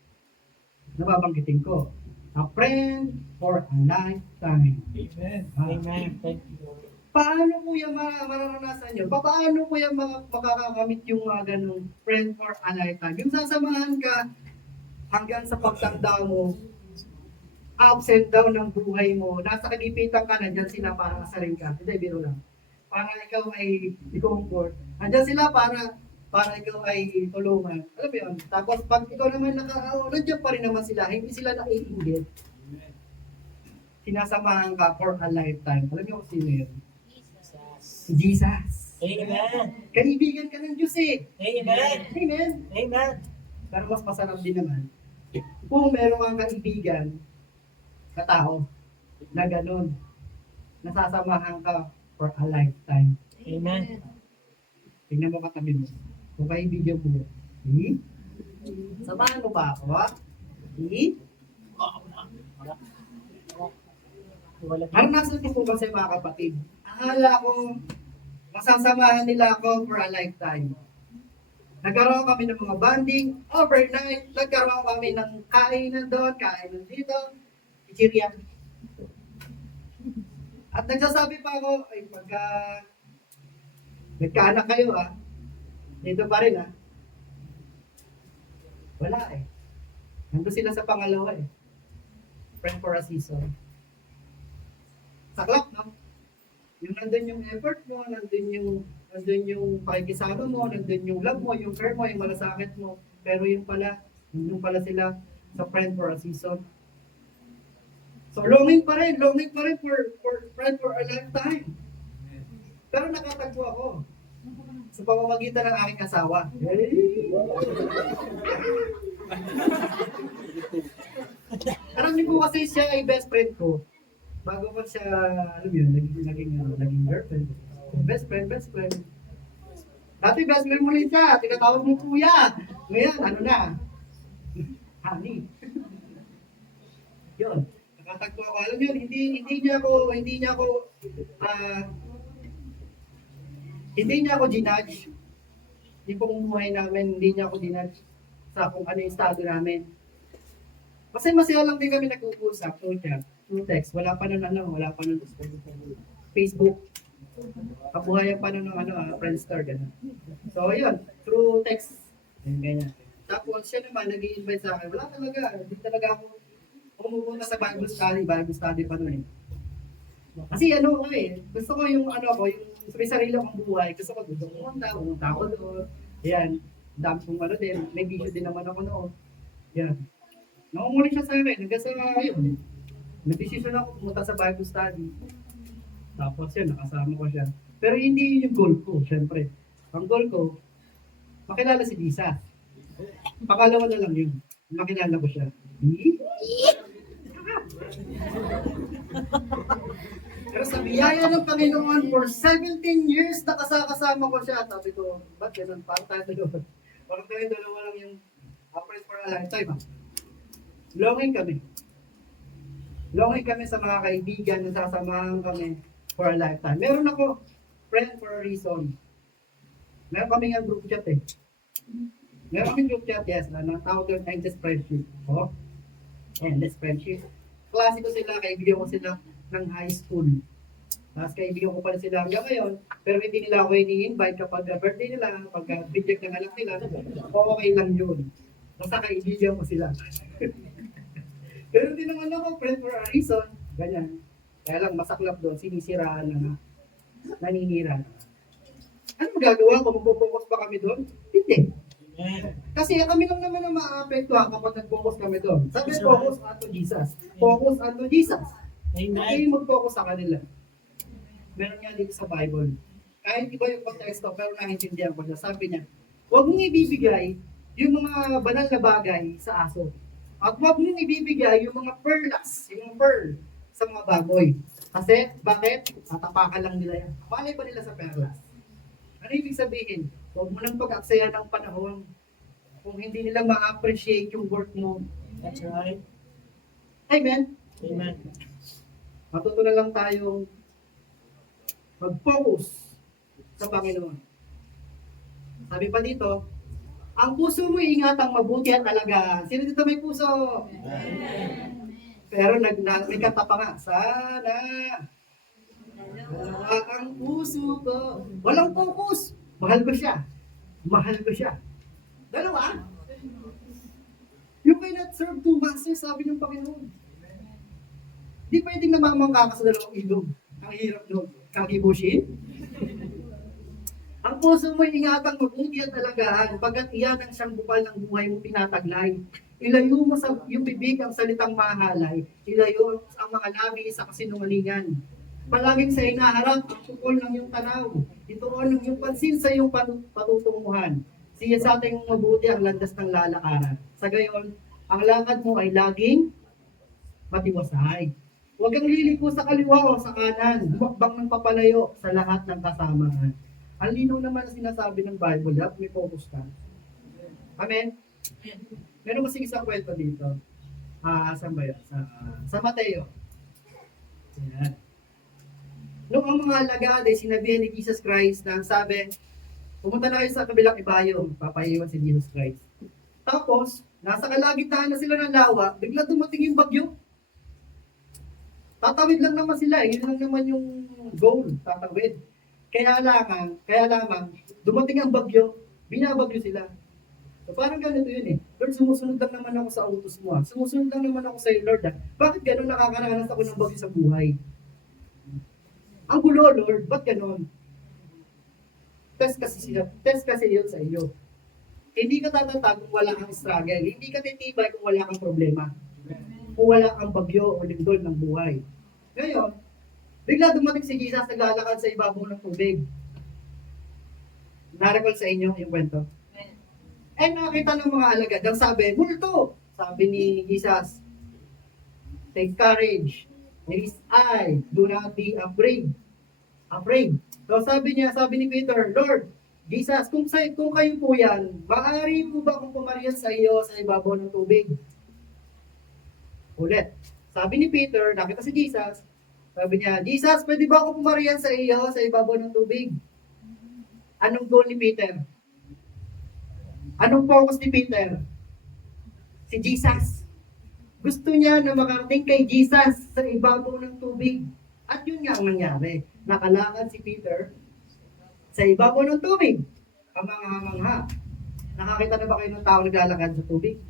na babanggitin ko. A friend for a lifetime. Amen. Amen. Thank you, Lord. Paano po yung mararanasan nyo? Paano po yung makakamit yung mga ganong friend for a lifetime? Yung sasamahan ka hanggang sa pagtanda mo, ups and down ng buhay mo, nasa kagipitan ka, nandyan sila para asarin ka. Hindi, biro lang. Para ikaw ay i-comfort. Nandyan sila para ikaw ay tulungan. Alam mo yun? Tapos pag ikaw naman nandiyan pa rin naman sila, hindi sila naiinggit. Sinasamahan ka for a lifetime. Alam niyo kung sino yun? Si Jesus. Amen. Kaibigan ka ng Diyos eh. Amen. Amen. Amen. Pero mas masarap din naman kung meron kang kaibigan na tao na ganun. Nasasamahan ka for a lifetime. Amen. Tingnan mo katabi mo. Kung kaibigan mo, samahan mo ba ako, ha? Wala. Naranasan ko po kasi mga kapatid. Akala ko, masasamahan nila ako for a lifetime. Nagkaroon kami ng mga bonding, overnight, nagkaroon kami ng kainan doon, kainan dito, chichirya. At nagsasabi pa ako, ay pagka nagkaanak kayo dito pa rin wala eh. Nandun sila sa pangalawa eh. Friend for a season. Saklap, no? Yung nandun yung effort mo, nandun yung pakikisama mo, nandun yung love mo, yung care mo, yung malasakit mo. Pero yung pala, nandun pala sila sa friend for a season. So longing pa rin for friend for a lifetime. Pero nakatagpo ako sa pamamagitan ng aking asawa. Alam niyo po kasi siya ay best friend ko. Bago ko siya, alam yun, naging girlfriend. Best friend. Dati best friend mo rin siya, tinatawag mo kuya. Ngayon, ano na? Honey. Yun. Nakatagpo ako. Alam yun, hindi niya ako ginudge. Yung pamumuhay namin, hindi niya ako ginudge sa kung ano yung estado namin. Kasi masaya lang din kami nag-uusap, so siya. through text. Wala pa nun Facebook. Kabuhayan pa nun ng Friendster, gano'n. So, yun, through text. Ganyan. Tapos, siya naman, nag-i-invite sa akin. Wala talaga, hindi talaga ako pumupunta sa Bible study pa nun eh. Kasi gusto ko yung yung may sarili akong buhay. Gusto ko doon pumunta ako doon. Yan, dami kong din. May video din naman ako noon. Yan. Nakumuli siya sa akin. Hanggang sa yun. Nag-decision ako pumunta sa Bible study. Tapos yun, nakasama ko siya. Pero hindi yun yung goal ko, syempre. Ang goal ko, makilala si Lisa. Pakalawa na lang yun. Makilala ko siya. Pero sa biyaya ng Panginoon, for 17 years nakasama ko siya. Sabi ko, ba't ganun? Parang tayo doon. Parang tayo dalawa lang yung friends for a lifetime. Longing kami. Longing kami sa mga kaibigan na sasamahan kami for a lifetime. Meron ako, friend for a reason. Meron kami nga group chat eh. Meron kami group chat, yes, na tawag doon endless friendship. Oh, endless friendship. Klase ko sila, kaibigan ko sila ng high school. Tapos kaibigan ko pala sila hanggang ngayon, pero hindi nila ako ini-invite kapag birthday nila, kapag reject ng anak nila, okay lang yun. Basta kaibigan ko sila. Pero hindi naman ako friend for a reason. Ganyan. Kaya lang masaklap doon, sinisiraan na naninira. Ano magagawa ko? Magpo-focus pa kami doon? Hindi. Kasi kami lang naman ang ma-apektuhan kapag nag-focus kami doon. Sabi, focus unto Jesus. Focus unto Jesus. Hindi mag-focus sa kanila. Meron nga dito sa Bible. Kahit iba yung konteksto, pero naintindihan ko siya. Sabi niya, huwag mong ibibigay yung mga banal na bagay sa aso. At huwag mong ibibigay yung mga pearls, yung pearl sa mga baboy. Kasi, bakit? Tatapakan lang nila yan. Malay pa nila sa perlas. Ano ibig sabihin? Huwag mo nang pag-aksaya ng panahon kung hindi nila ma-appreciate yung work mo. That's right. Amen? Amen. Matutunan lang tayong mag-focus sa Panginoon. Sabi pa dito, ang puso mo ingatang mabuti at talaga. Sino dito may puso? Pero may kanta pa nga. Sana dalawa ang puso ko. Walang focus. Mahal ko siya. Mahal ko siya. Dalawa? You cannot serve two masters, sabi ng Panginoon. Di pwedeng namamangka ka sa dalawang ilog. Ang hirap doon. Kakibushin. Ang puso mo ingatang mabuti at alagahan, pagkat iyan ang siyang bukal ng buhay mo pinataglay. Ilayo mo sa iyong bibig ang salitang mahalay. Ilayo ang mga labi sa kasinungalingan. Palaging sa inaharap ang pukol ng iyong tanaw. Ituon ng iyong pansin sa iyong patutunguhan. Siya sa ating mabuti ang landas ng lalakaran. Sa gayon, ang lakad mo ay laging matiwasay. Huwag kang liliko sa kaliwa o sa kanan. Humakbang ng papalayo sa lahat ng kasamaan. Ang linaw naman ang sinasabi ng Bible, dapat may focus ka. Amen? Meron kasing isang kwento dito. Saan ba yun? Sa Mateo. Ayan. Noong ang mga alagad ay sinabihan ni Jesus Christ na sabi, pumunta na kayo sa kabilang ibayo, papaiwan si Jesus Christ. Tapos, nasa kalagitnaan na sila ng lawa, bigla dumating yung bagyo. Tatawid lang naman sila, yun lang naman yung goal, tatawid. Kaya lamang, dumating ang bagyo, binabagyo sila. So parang ganito yun eh. Lord, sumusunod lang naman ako sa utos mo. Sumusunod lang naman ako sa iyo, Lord. Bakit gano'n nakakaranas ako ng bagyo sa buhay? Ang gulo, Lord, ba't gano'n? Test kasi yun sa iyo. Hindi ka tatatag kung wala kang struggle. Hindi ka titibay kung wala kang problema. Kung wala kang bagyo o lindol ng buhay. Ngayon, bigla dumating si Jesus naglalakad sa ibabaw ng tubig. Narecall sa inyo yung kwento? Eh nakita ng mga alagad, ang sabi, multo! Sabi ni Jesus, take courage. There is I. Do not be afraid. So sabi ni Peter, Lord, Jesus, kung kayo po yan, maaari po ba kung pumarihan sa iyo sa ibabaw ng tubig? Ulit. Sabi ni Peter, nakita si Jesus, sabi niya, Jesus, pwede ba ako pumarihan sa iyo sa ibabaw ng tubig? Anong goal ni Peter? Anong focus ni Peter? Si Jesus. Gusto niya na makarating kay Jesus sa ibabaw ng tubig. At yun nga ang nangyari. Nakalakad si Peter sa ibabaw ng tubig. Kamangha-mangha. Nakakita na ba kayo ng tao naglalakad sa tubig?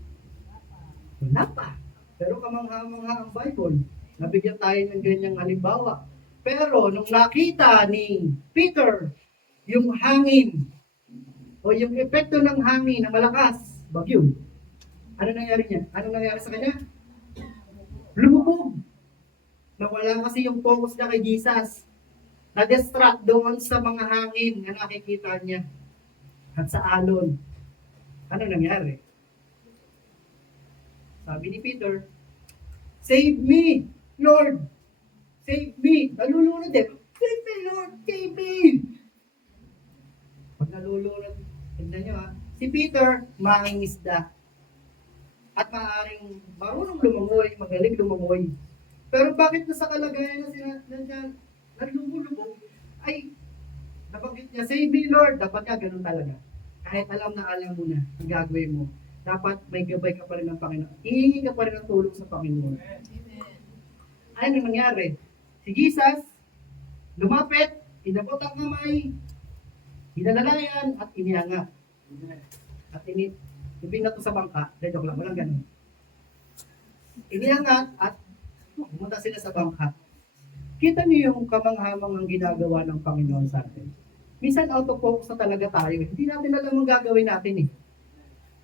Wala pa. Pero kamangha-mangha ang Bible. Nabigyan tayo ng ganyang halimbawa. Pero nung nakita ni Peter yung hangin o yung epekto ng hangin na malakas, bagyo, ano nangyari niya? Ano nangyari sa kanya? Lumubog. Nawala kasi yung focus niya kay Jesus. Na-distract doon sa mga hangin na nakikita niya. At sa alon. Ano nangyari? Sabi ni Peter, "Save me, Lord! Save me!" Nalulunod eh. "Save me, Lord! Save me!" Pag nalulunod, tignan nyo ha, si Peter, mangingisda. At maaaring marunong lumangoy, magaling lumangoy. Pero bakit nasa kalagayan na nalulubog, ay nabanggit niya, "Save me, Lord." Dapat nga ganun talaga. Kahit alam mo na ang gagawin mo, dapat may gabay ka pa rin ng Panginoon. Hihingi ka pa rin ng tulong sa Panginoon. Ano nangyari? Si Jesus, lumapit, inabot ang kamay, hinalalayan, at iniangat. At ibinato sa bangka. Joke lang, walang ganun. Iniangat at pumunta sila sa bangka. Kita niyo yung kamanghamang ang ginagawa ng Panginoon sa atin. Minsan out of focus na talaga tayo. Hindi natin alam ang gagawin natin eh.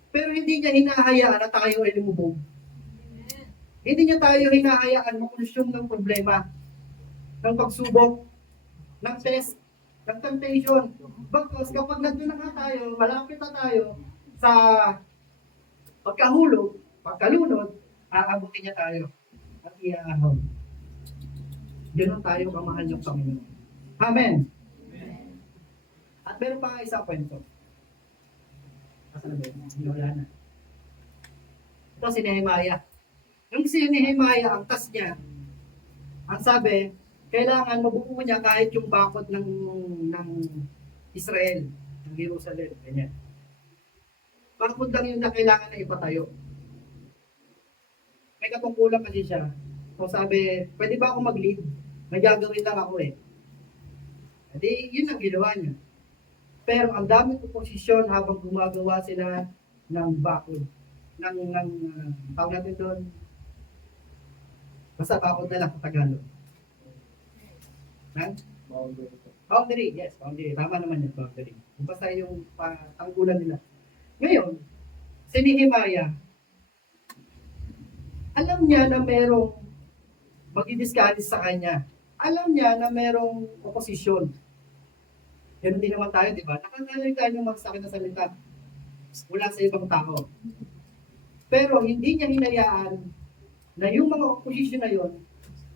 Pero hindi niya hinahayaan na tayo ay lumubog. Hindi niya tayo hinahayaan makonsume ng problema, ng pagsubok, ng test, ng temptation. Bakos kapag nandun na nga tayo, malapit na tayo sa pagkahulog, pagkalunod, aabutin niya tayo at iaahon. Ganun tayo kamahal ng Panginoon. Amen. At meron pa nga isang kwento. Asan na ba yun? Wala na. Ito si Nehemiah. Yung si Nehemiah, ang tas niya, ang sabi, kailangan mabuo niya kahit yung bakod ng Israel, ng Jerusalem. Ganyan. Bakod lang yun na kailangan na ipatayo. May katungkulan kasi siya. So sabi, pwede ba ako mag-lead? May gagawin lang ako eh. Hindi, yun ang ginawa niya. Pero ang daming oposisyon habang gumagawa sila ng bakod. Tawag natin doon, basta bakod na lang sa Tagalog. Ha? Boundary, yes, boundary. Tama naman yun, boundary. Basta yung tanggulan nila. Ngayon, si Nehemiah, alam niya na merong mag-i-discourage sa kanya. Alam niya na merong oposisyon. Ganun din naman tayo, di ba? Nakakalayo tayo ng masakit na salita mula sa ibang tao. Pero hindi niya hinayaan na yung mga opposition na yon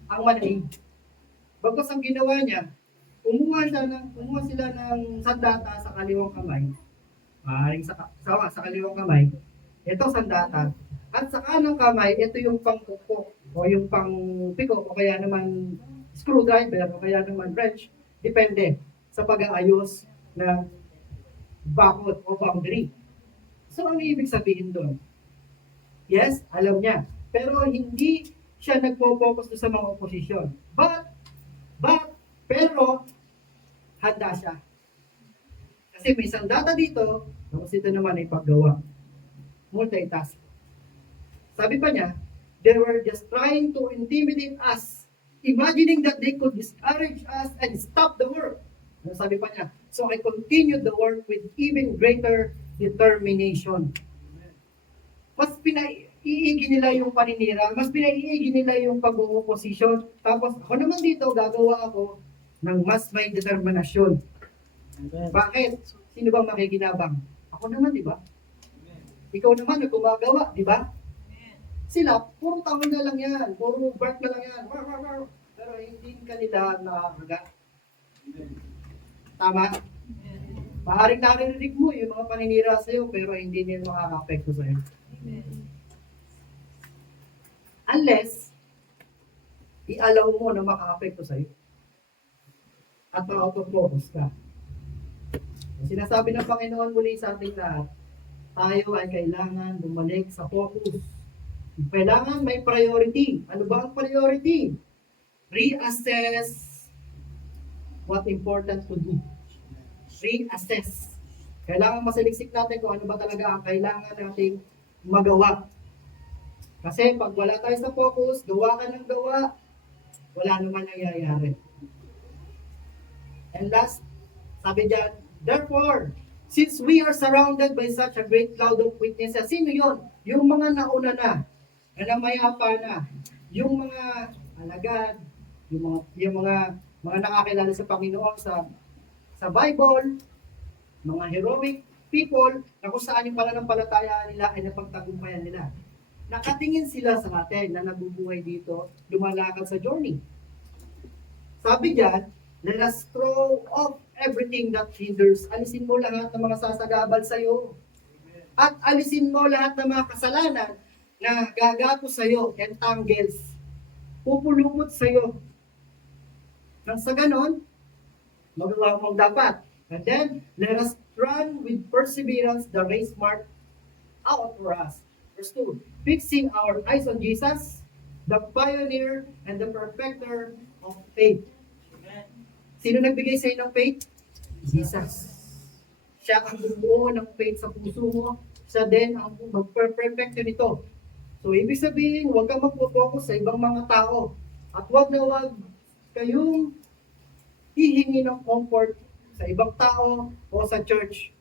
ang manaig. Bagkas ang ginawa niya, kumuha sila ng sandata sa kaliwang kamay. Maaaring sa kaliwang kamay, ito sandata. At sa kanang kamay, ito yung pangkuko o yung pangpiko o kaya naman screwdriver o kaya naman wrench. Depende sa pag-aayos ng bakod o boundary. So, ano ibig sabihin doon? Yes, alam niya. Pero hindi siya nagpo-focus sa mga oposisyon. Pero, handa siya. Kasi may isang data dito, tapos ito naman ay paggawa. Multitask. Sabi pa niya, they were just trying to intimidate us, imagining that they could discourage us and stop the work. Ano sabi pa niya? So I continued the work with even greater determination. Mas pinaiigi nila yung paninira, mas pinaiigi nila yung pag-uoposisyon. Tapos ako naman dito, gagawa ako ng mas may determinasyon. Bakit? Sino bang makikinabang? Ako naman, di ba? Ikaw naman, gumagawa, di ba? Sila, puro tawag na lang yan, puro bark na lang yan. Pero hindi kanila nakakagat. Tama? Maaaring narinig mo yung mga paninira sa'yo, pero hindi nila makaka-apekto sa'yo. Unless, i-allow mo na maka-apekto sa'yo. At ma-out of focus ka. Sinasabi ng Panginoon muli sa ating lahat, tayo ay kailangan bumalik sa focus. Kailangan may priority. Ano ba ang priority? Reassess what important to do. Reassess. Kailangan masaliksik natin kung ano ba talaga ang kailangan nating magawa. Kasi pag wala tayo sa focus, gawa ka ng gawa, wala naman nangyayari. And last, sabi dyan, therefore, since we are surrounded by such a great cloud of witnesses, sino yun? Yung mga nauna na namayapa na, yung mga alagad, yung mga nakakilala sa Panginoon sa Bible, mga heroic people na kung saan yung pananampalataya nila ay napagtagumpayan nila. Nakatingin sila sa atin na nabubuhay dito, lumalakad sa journey. Sabi diyan, let us throw off everything that hinders. Alisin mo lahat ng mga sasagabal sa iyo. At alisin mo lahat ng mga kasalanan na gagapo sa iyo, entangles, pupulupot sa iyo. Nang sa ganon, magawa mo ang dapat. And then, let us run with perseverance the race marked out for us. Verse 2, fixing our eyes on Jesus, the pioneer and the perfecter of faith. Sino nagbigay sa iyo ng faith? Jesus. Siya ang bumuo ng faith sa puso mo. Siya din ang magperfecto nito. So, ibig sabihin, huwag kang mag-focus sa ibang mga tao. At huwag kayong hihingi ng comfort sa ibang tao o sa church.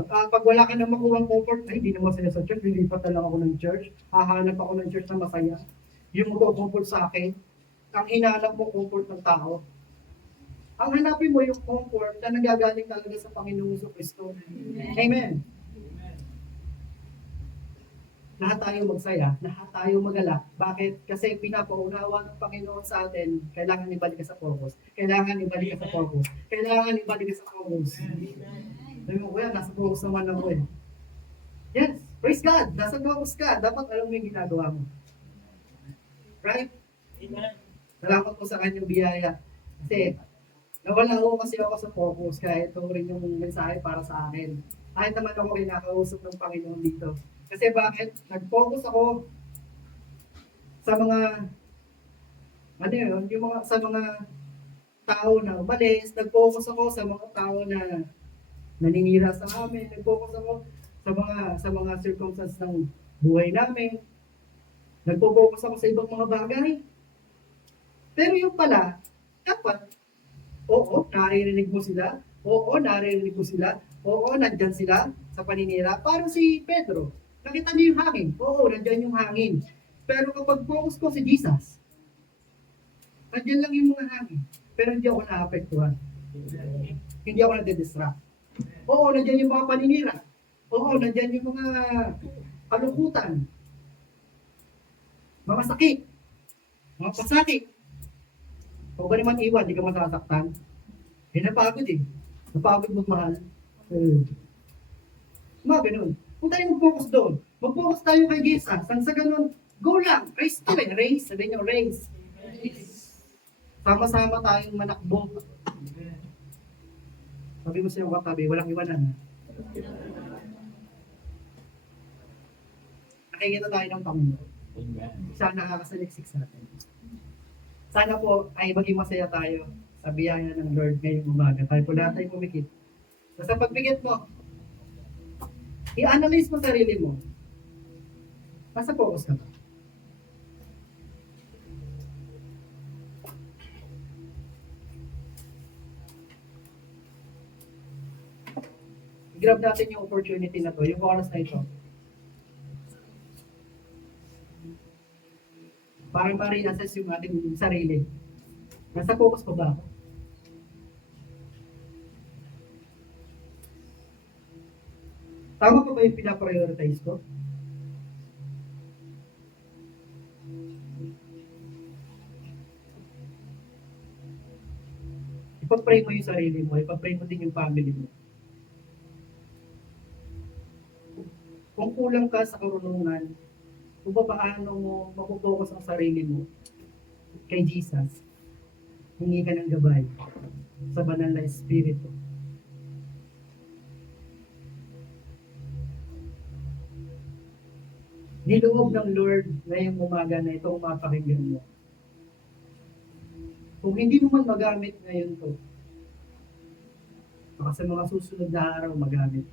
Pag wala ka na makuha comfort, ay, hindi na masaya sa church, lilipat na lang ako ng church, hahanap ako ng church na masaya. Yung mag-comfort sa akin, ang hinahanap mo comfort ng tao. Ang hanapin mo yung comfort na nanggagaling talaga sa Panginoong Jesucristo. Amen. Lahat tayo magsaya, lahat tayo magala. Bakit? Kasi pinapaunawa ng Panginoon sa atin, kailangan ibalik ka sa focus. Kailangan ibalik ka sa focus. Kailangan ibalik ka sa focus. Sabi mo, kuya, nasa focus naman ako eh. Yes, praise God, nasa focus ka. Dapat alam mo yung ginagawa mo. Right? Amen. Salamat po sa kanyang biyaya. Kasi, nawala ko kasi ako sa focus, kaya ito rin yung mensahe para sa akin. Kahit naman ako kinakausap ng Panginoon dito. Kasi bakit? Nag-focus ako sa mga, ano yun, sa mga tao na umalis. Nag-focus ako sa mga tao na naninira sa amin. Nag-focus ako sa mga circumstances ng buhay namin. Nag-focus ako sa ibang mga bagay. Pero yung pala, dapat, oo, naririnig mo sila. Oo, naririnig mo sila. Oo, nandyan sila sa paninira. Parang si Pedro. Nakita niyo yung hangin. Oo, nandyan yung hangin. Pero kapag focus ko si Jesus, nandyan lang yung mga hangin. Pero hindi ako naapektuhan. Hindi ako nade-distract. Oo, nandyan yung mga paninira. Oo, nandyan yung mga kalukutan. Mga sakit. Mga pasakit. Kung ba naman iwan, di ka masasaktan. Napagod eh. Napagod magmahal. Mga ganun. Kung tayo mag-focus doon, mag-focus tayo kay Jesus. Ang sa ganun, go lang. Race to eh. Race. Sabihin nyo, race. Sama-sama tayong manakbo. Sabi mo sa'yo, katabi, walang iwanan. Nakikita tayo ng Panginoon. Siya nakakasaliksik sa atin. Sana po ay maging masaya tayo sa biyaya ng Lord ngayong umaga. Tayo po lahat tayo pumikit. Basta pagbigit mo, i-analyze mo sarili mo. Nasa focus ka ba? I-grab natin yung opportunity na to, yung oras na ito. Para ma-reassess yung ating sarili. Nasa focus pa ba ako? Tama pa ba yung pinaprioritize ko? Ipag-pray mo yung sarili mo, ipag-pray mo din yung family mo. Kung kulang ka sa karunungan, kung paano mo mapupokus ang sarili mo kay Jesus, hingi ka ng gabay sa banal na Espiritu. Niloob ng Lord ngayong umaga na itong mapakinggan mo. Kung hindi mo man magamit ngayon to, baka sa mga susunod na araw magamit.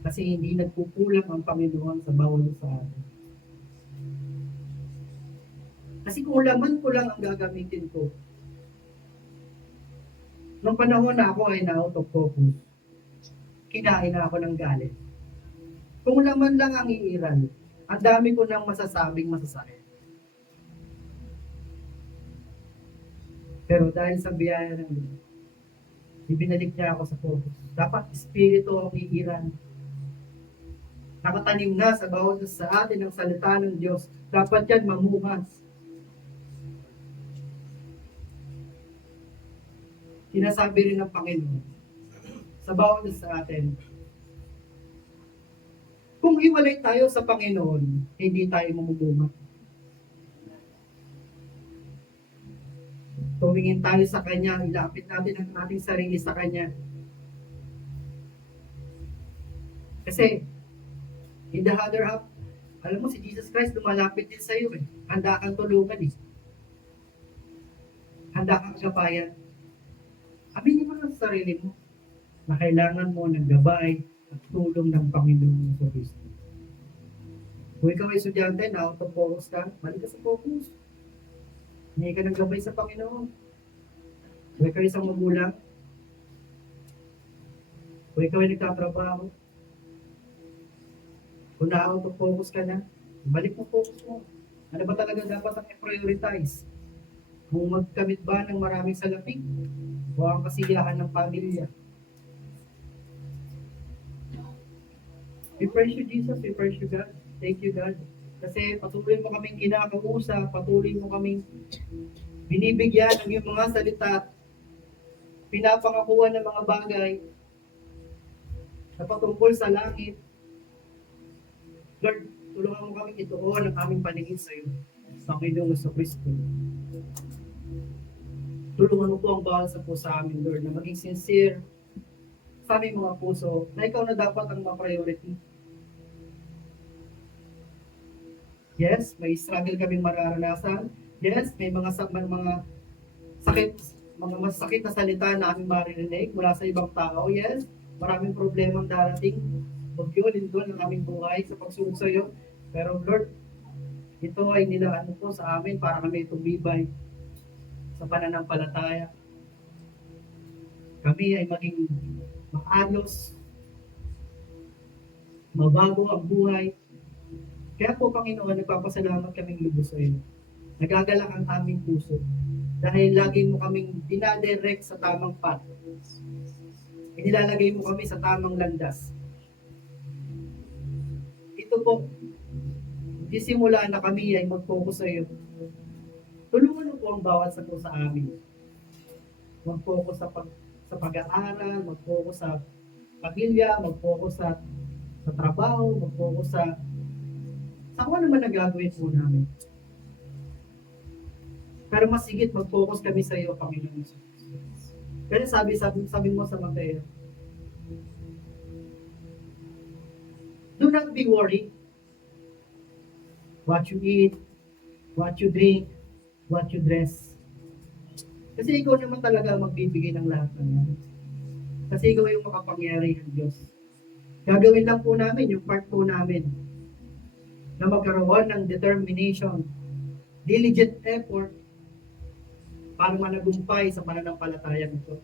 Kasi hindi nagkukulang ang Panginoon sa bawat sa atin. Kasi kung laman ko lang ang gagamitin ko, nung panahon na ako ay na-out of focus, kinain na ako ng galit. Kung laman lang ang iiral, ang dami ko nang masasabing masasakit. Pero dahil sa biyaya ng Diyos, ibinalik niya ako sa focus. Dapat espiritu ang iiral. Nakatanim na sa bawat sa atin ang salita ng Diyos. Dapat yan mamumas. Sinasabi rin ng Panginoon sa bawat sa atin, kung hiwalay tayo sa Panginoon, hindi tayo mamumuma. Tumingin tayo sa Kanya, ilapit natin ang ating sarili sa Kanya. Kasi, in the other half, alam mo si Jesus Christ lumalapit din sa iyo eh. Handa kang tulungan eh. Handa kang gabayan. Aminin mo sa sarili mo na kailangan mo ng gabay at tulong ng Panginoon sa Kristo. Kung ikaw ay estudyante na out of focus ka, balik ka sa focus. Hindi ka ng gabay sa Panginoon. Kung ikaw ay isang magulang, kung ikaw ay nagtatrabaho, kung na-out of focus ka na, balik mo focus mo. Ano ba talaga dapat ang i-prioritize? Kung magkamit ba ng maraming salapi o ang kasiyahan ng pamilya? We praise you, Jesus. We praise you, God. Thank you, God. Kasi patuloy mo kaming kinakausap, patuloy mo kaming binibigyan ng iyong mga salita, pinapangakuan ng mga bagay na patungkol sa langit. Lord, tulungan mo kaming ituon ang aming paningin sa iyo, sa Panginoong Kristo. Tulungan mo po ang bawat sa puso sa amin, Lord, na maging sincere sa aming mga puso, na ikaw na dapat ang ma-priority. Yes, may struggle kaming mararanasan. Yes, may mga sakit, mga masakit na salita na aming maririnig mula sa ibang tao. Yes, maraming problemang darating. Bagyo, lindol ng aming buhay sa pagsunod sa iyo. Pero Lord, ito ay nilaan mo po sa amin para kami tumibay sa pananampalataya. Kami ay maging maayos, mabago ang buhay. Kaya po, Panginoon, nagpapasalamat kaming lubos sa iyo. Nagagalak ang aming puso dahil lagi mo kaming dinadirect sa tamang path. Inilalagay mo kami sa tamang landas. Ito po, simula na kami ay mag-focus sa iyo. Tulungan mo po ang bawat sa amin. Mag-focus sa pag-aaral, mag-focus sa pamilya, mag-focus sa trabaho, mag-focus sa kung ano man ang gagawin po namin. Pero mas higit mag-focus kami sa iyo, Panginoon. Kasi sabi mo sa Mateo, do not be worried what you eat, what you drink, what you dress. Kasi ikaw naman talaga magbibigay ng lahat ng yan. Kasi ikaw yung makapangyari ng Diyos. Gagawin lang po namin yung part po namin na magkaroon ng determination, diligent effort para managumpay sa pananampalatayang ito.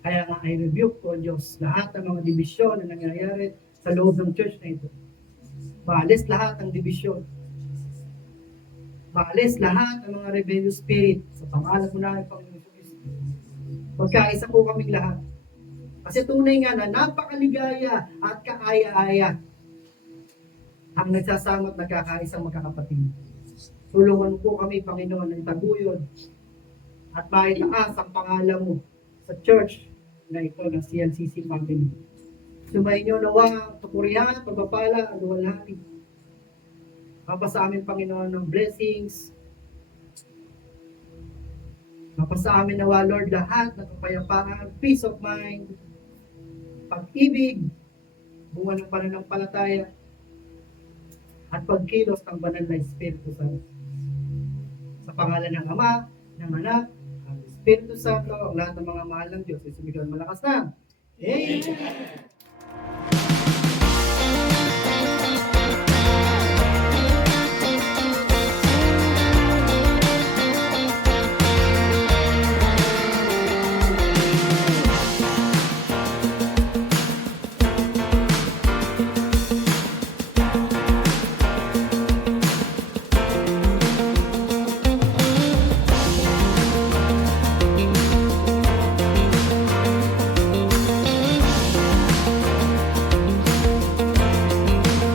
Kaya nga I rebuke po, Diyos, lahat ng mga dibisyon na nangyayari sa loob ng church na ito. Maalis lahat ng dibisyon. Maalis lahat ng mga rebellious spirit sa pangalan mo na ng Panginoon Kristo. Magkaisa po kaming lahat. Kasi tunay nga na napakaligaya at kaaya-aya ang nagsasama at nagkakaisang magkakapatid. Tulungan po kami, Panginoon, ng taguyod at maitaas ang pangalan mo sa church na ito ng CNCC Family. Sumayin niyo nawa, papurihan, pagpapala, luwalhati. Mapa sa amin, Panginoon, ng blessings. Mapa sa amin nawa, Lord, lahat ng kapayapaan, peace of mind, pag-ibig, bunga ng pananampalataya, at pagkilos ng banal na Espiritu Santo. Sa pangalan ng Ama, ng Anak, ng Espiritu Santo, ang lahat ng mga mahal ng Diyos, isumigaw ng malakas na. Amen!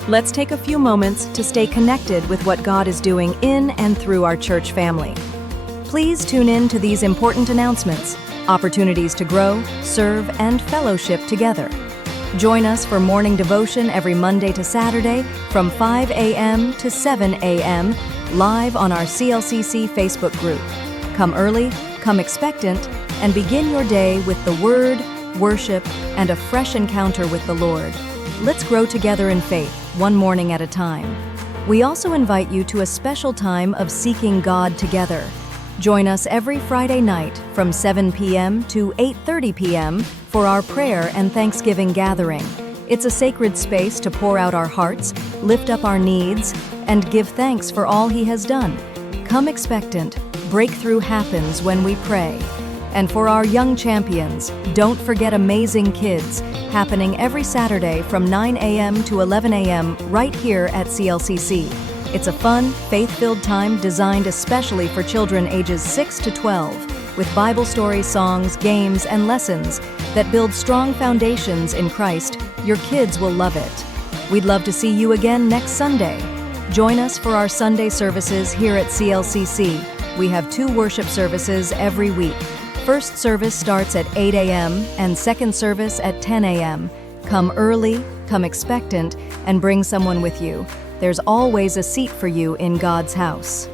Let's take a few moments to stay connected with what God is doing in and through our church family. Please tune in to these important announcements, opportunities to grow, serve, and fellowship together. Join us for morning devotion every Monday to Saturday from 5 a.m. to 7 a.m. live on our CLCC Facebook group. Come early, come expectant, and begin your day with the Word, worship, and a fresh encounter with the Lord. Let's grow together in faith, one morning at a time. We also invite you to a special time of seeking God together. Join us every Friday night from 7 p.m. to 8:30 p.m. for our prayer and Thanksgiving gathering. It's a sacred space to pour out our hearts, lift up our needs, and give thanks for all He has done. Come expectant. Breakthrough happens when we pray. And for our young champions, don't forget Amazing Kids, happening every Saturday from 9 a.m. to 11 a.m. right here at CLCC. It's a fun, faith-filled time designed especially for children ages 6 to 12, with Bible stories, songs, games, and lessons that build strong foundations in Christ. Your kids will love it. We'd love to see you again next Sunday. Join us for our Sunday services here at CLCC. We have 2 worship services every week. First service starts at 8 a.m. and second service at 10 a.m. Come early, come expectant, and bring someone with you. There's always a seat for you in God's house.